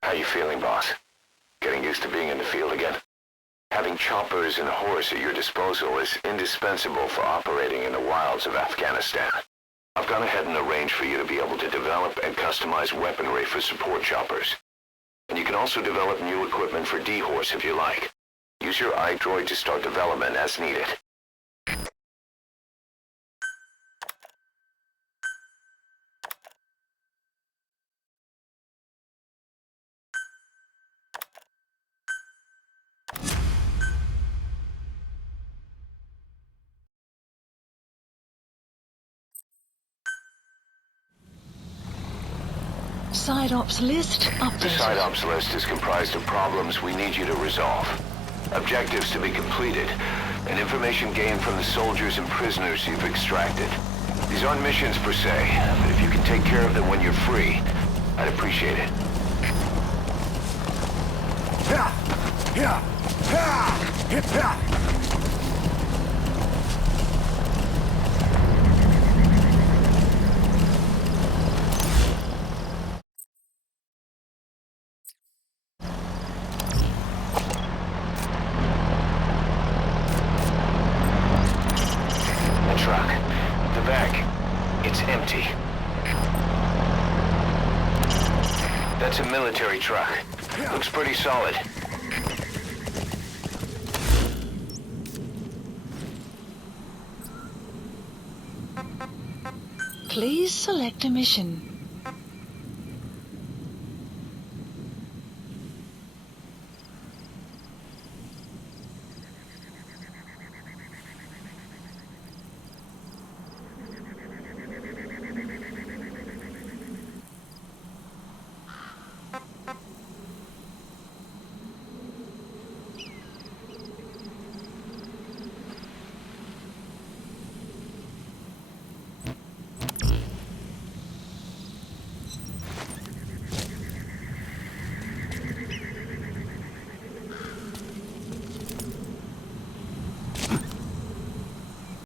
How you feeling, boss? Getting used to being in the field again? Having choppers and a horse at your disposal is indispensable for operating in the wilds of Afghanistan. I've gone ahead and arranged for you to be able to develop and customize weaponry for support choppers. And you can also develop new equipment for D-Horse if you like. Use your iDroid to start development as needed. Side ops list updated. The side ops list is comprised of problems we need you to resolve, objectives to be completed, and information gained from the soldiers and prisoners you've extracted. These aren't missions per se, but if you can take care of them when you're free, I'd appreciate it. Truck. The back. It's empty. That's a military truck. Looks pretty solid. Please select a mission.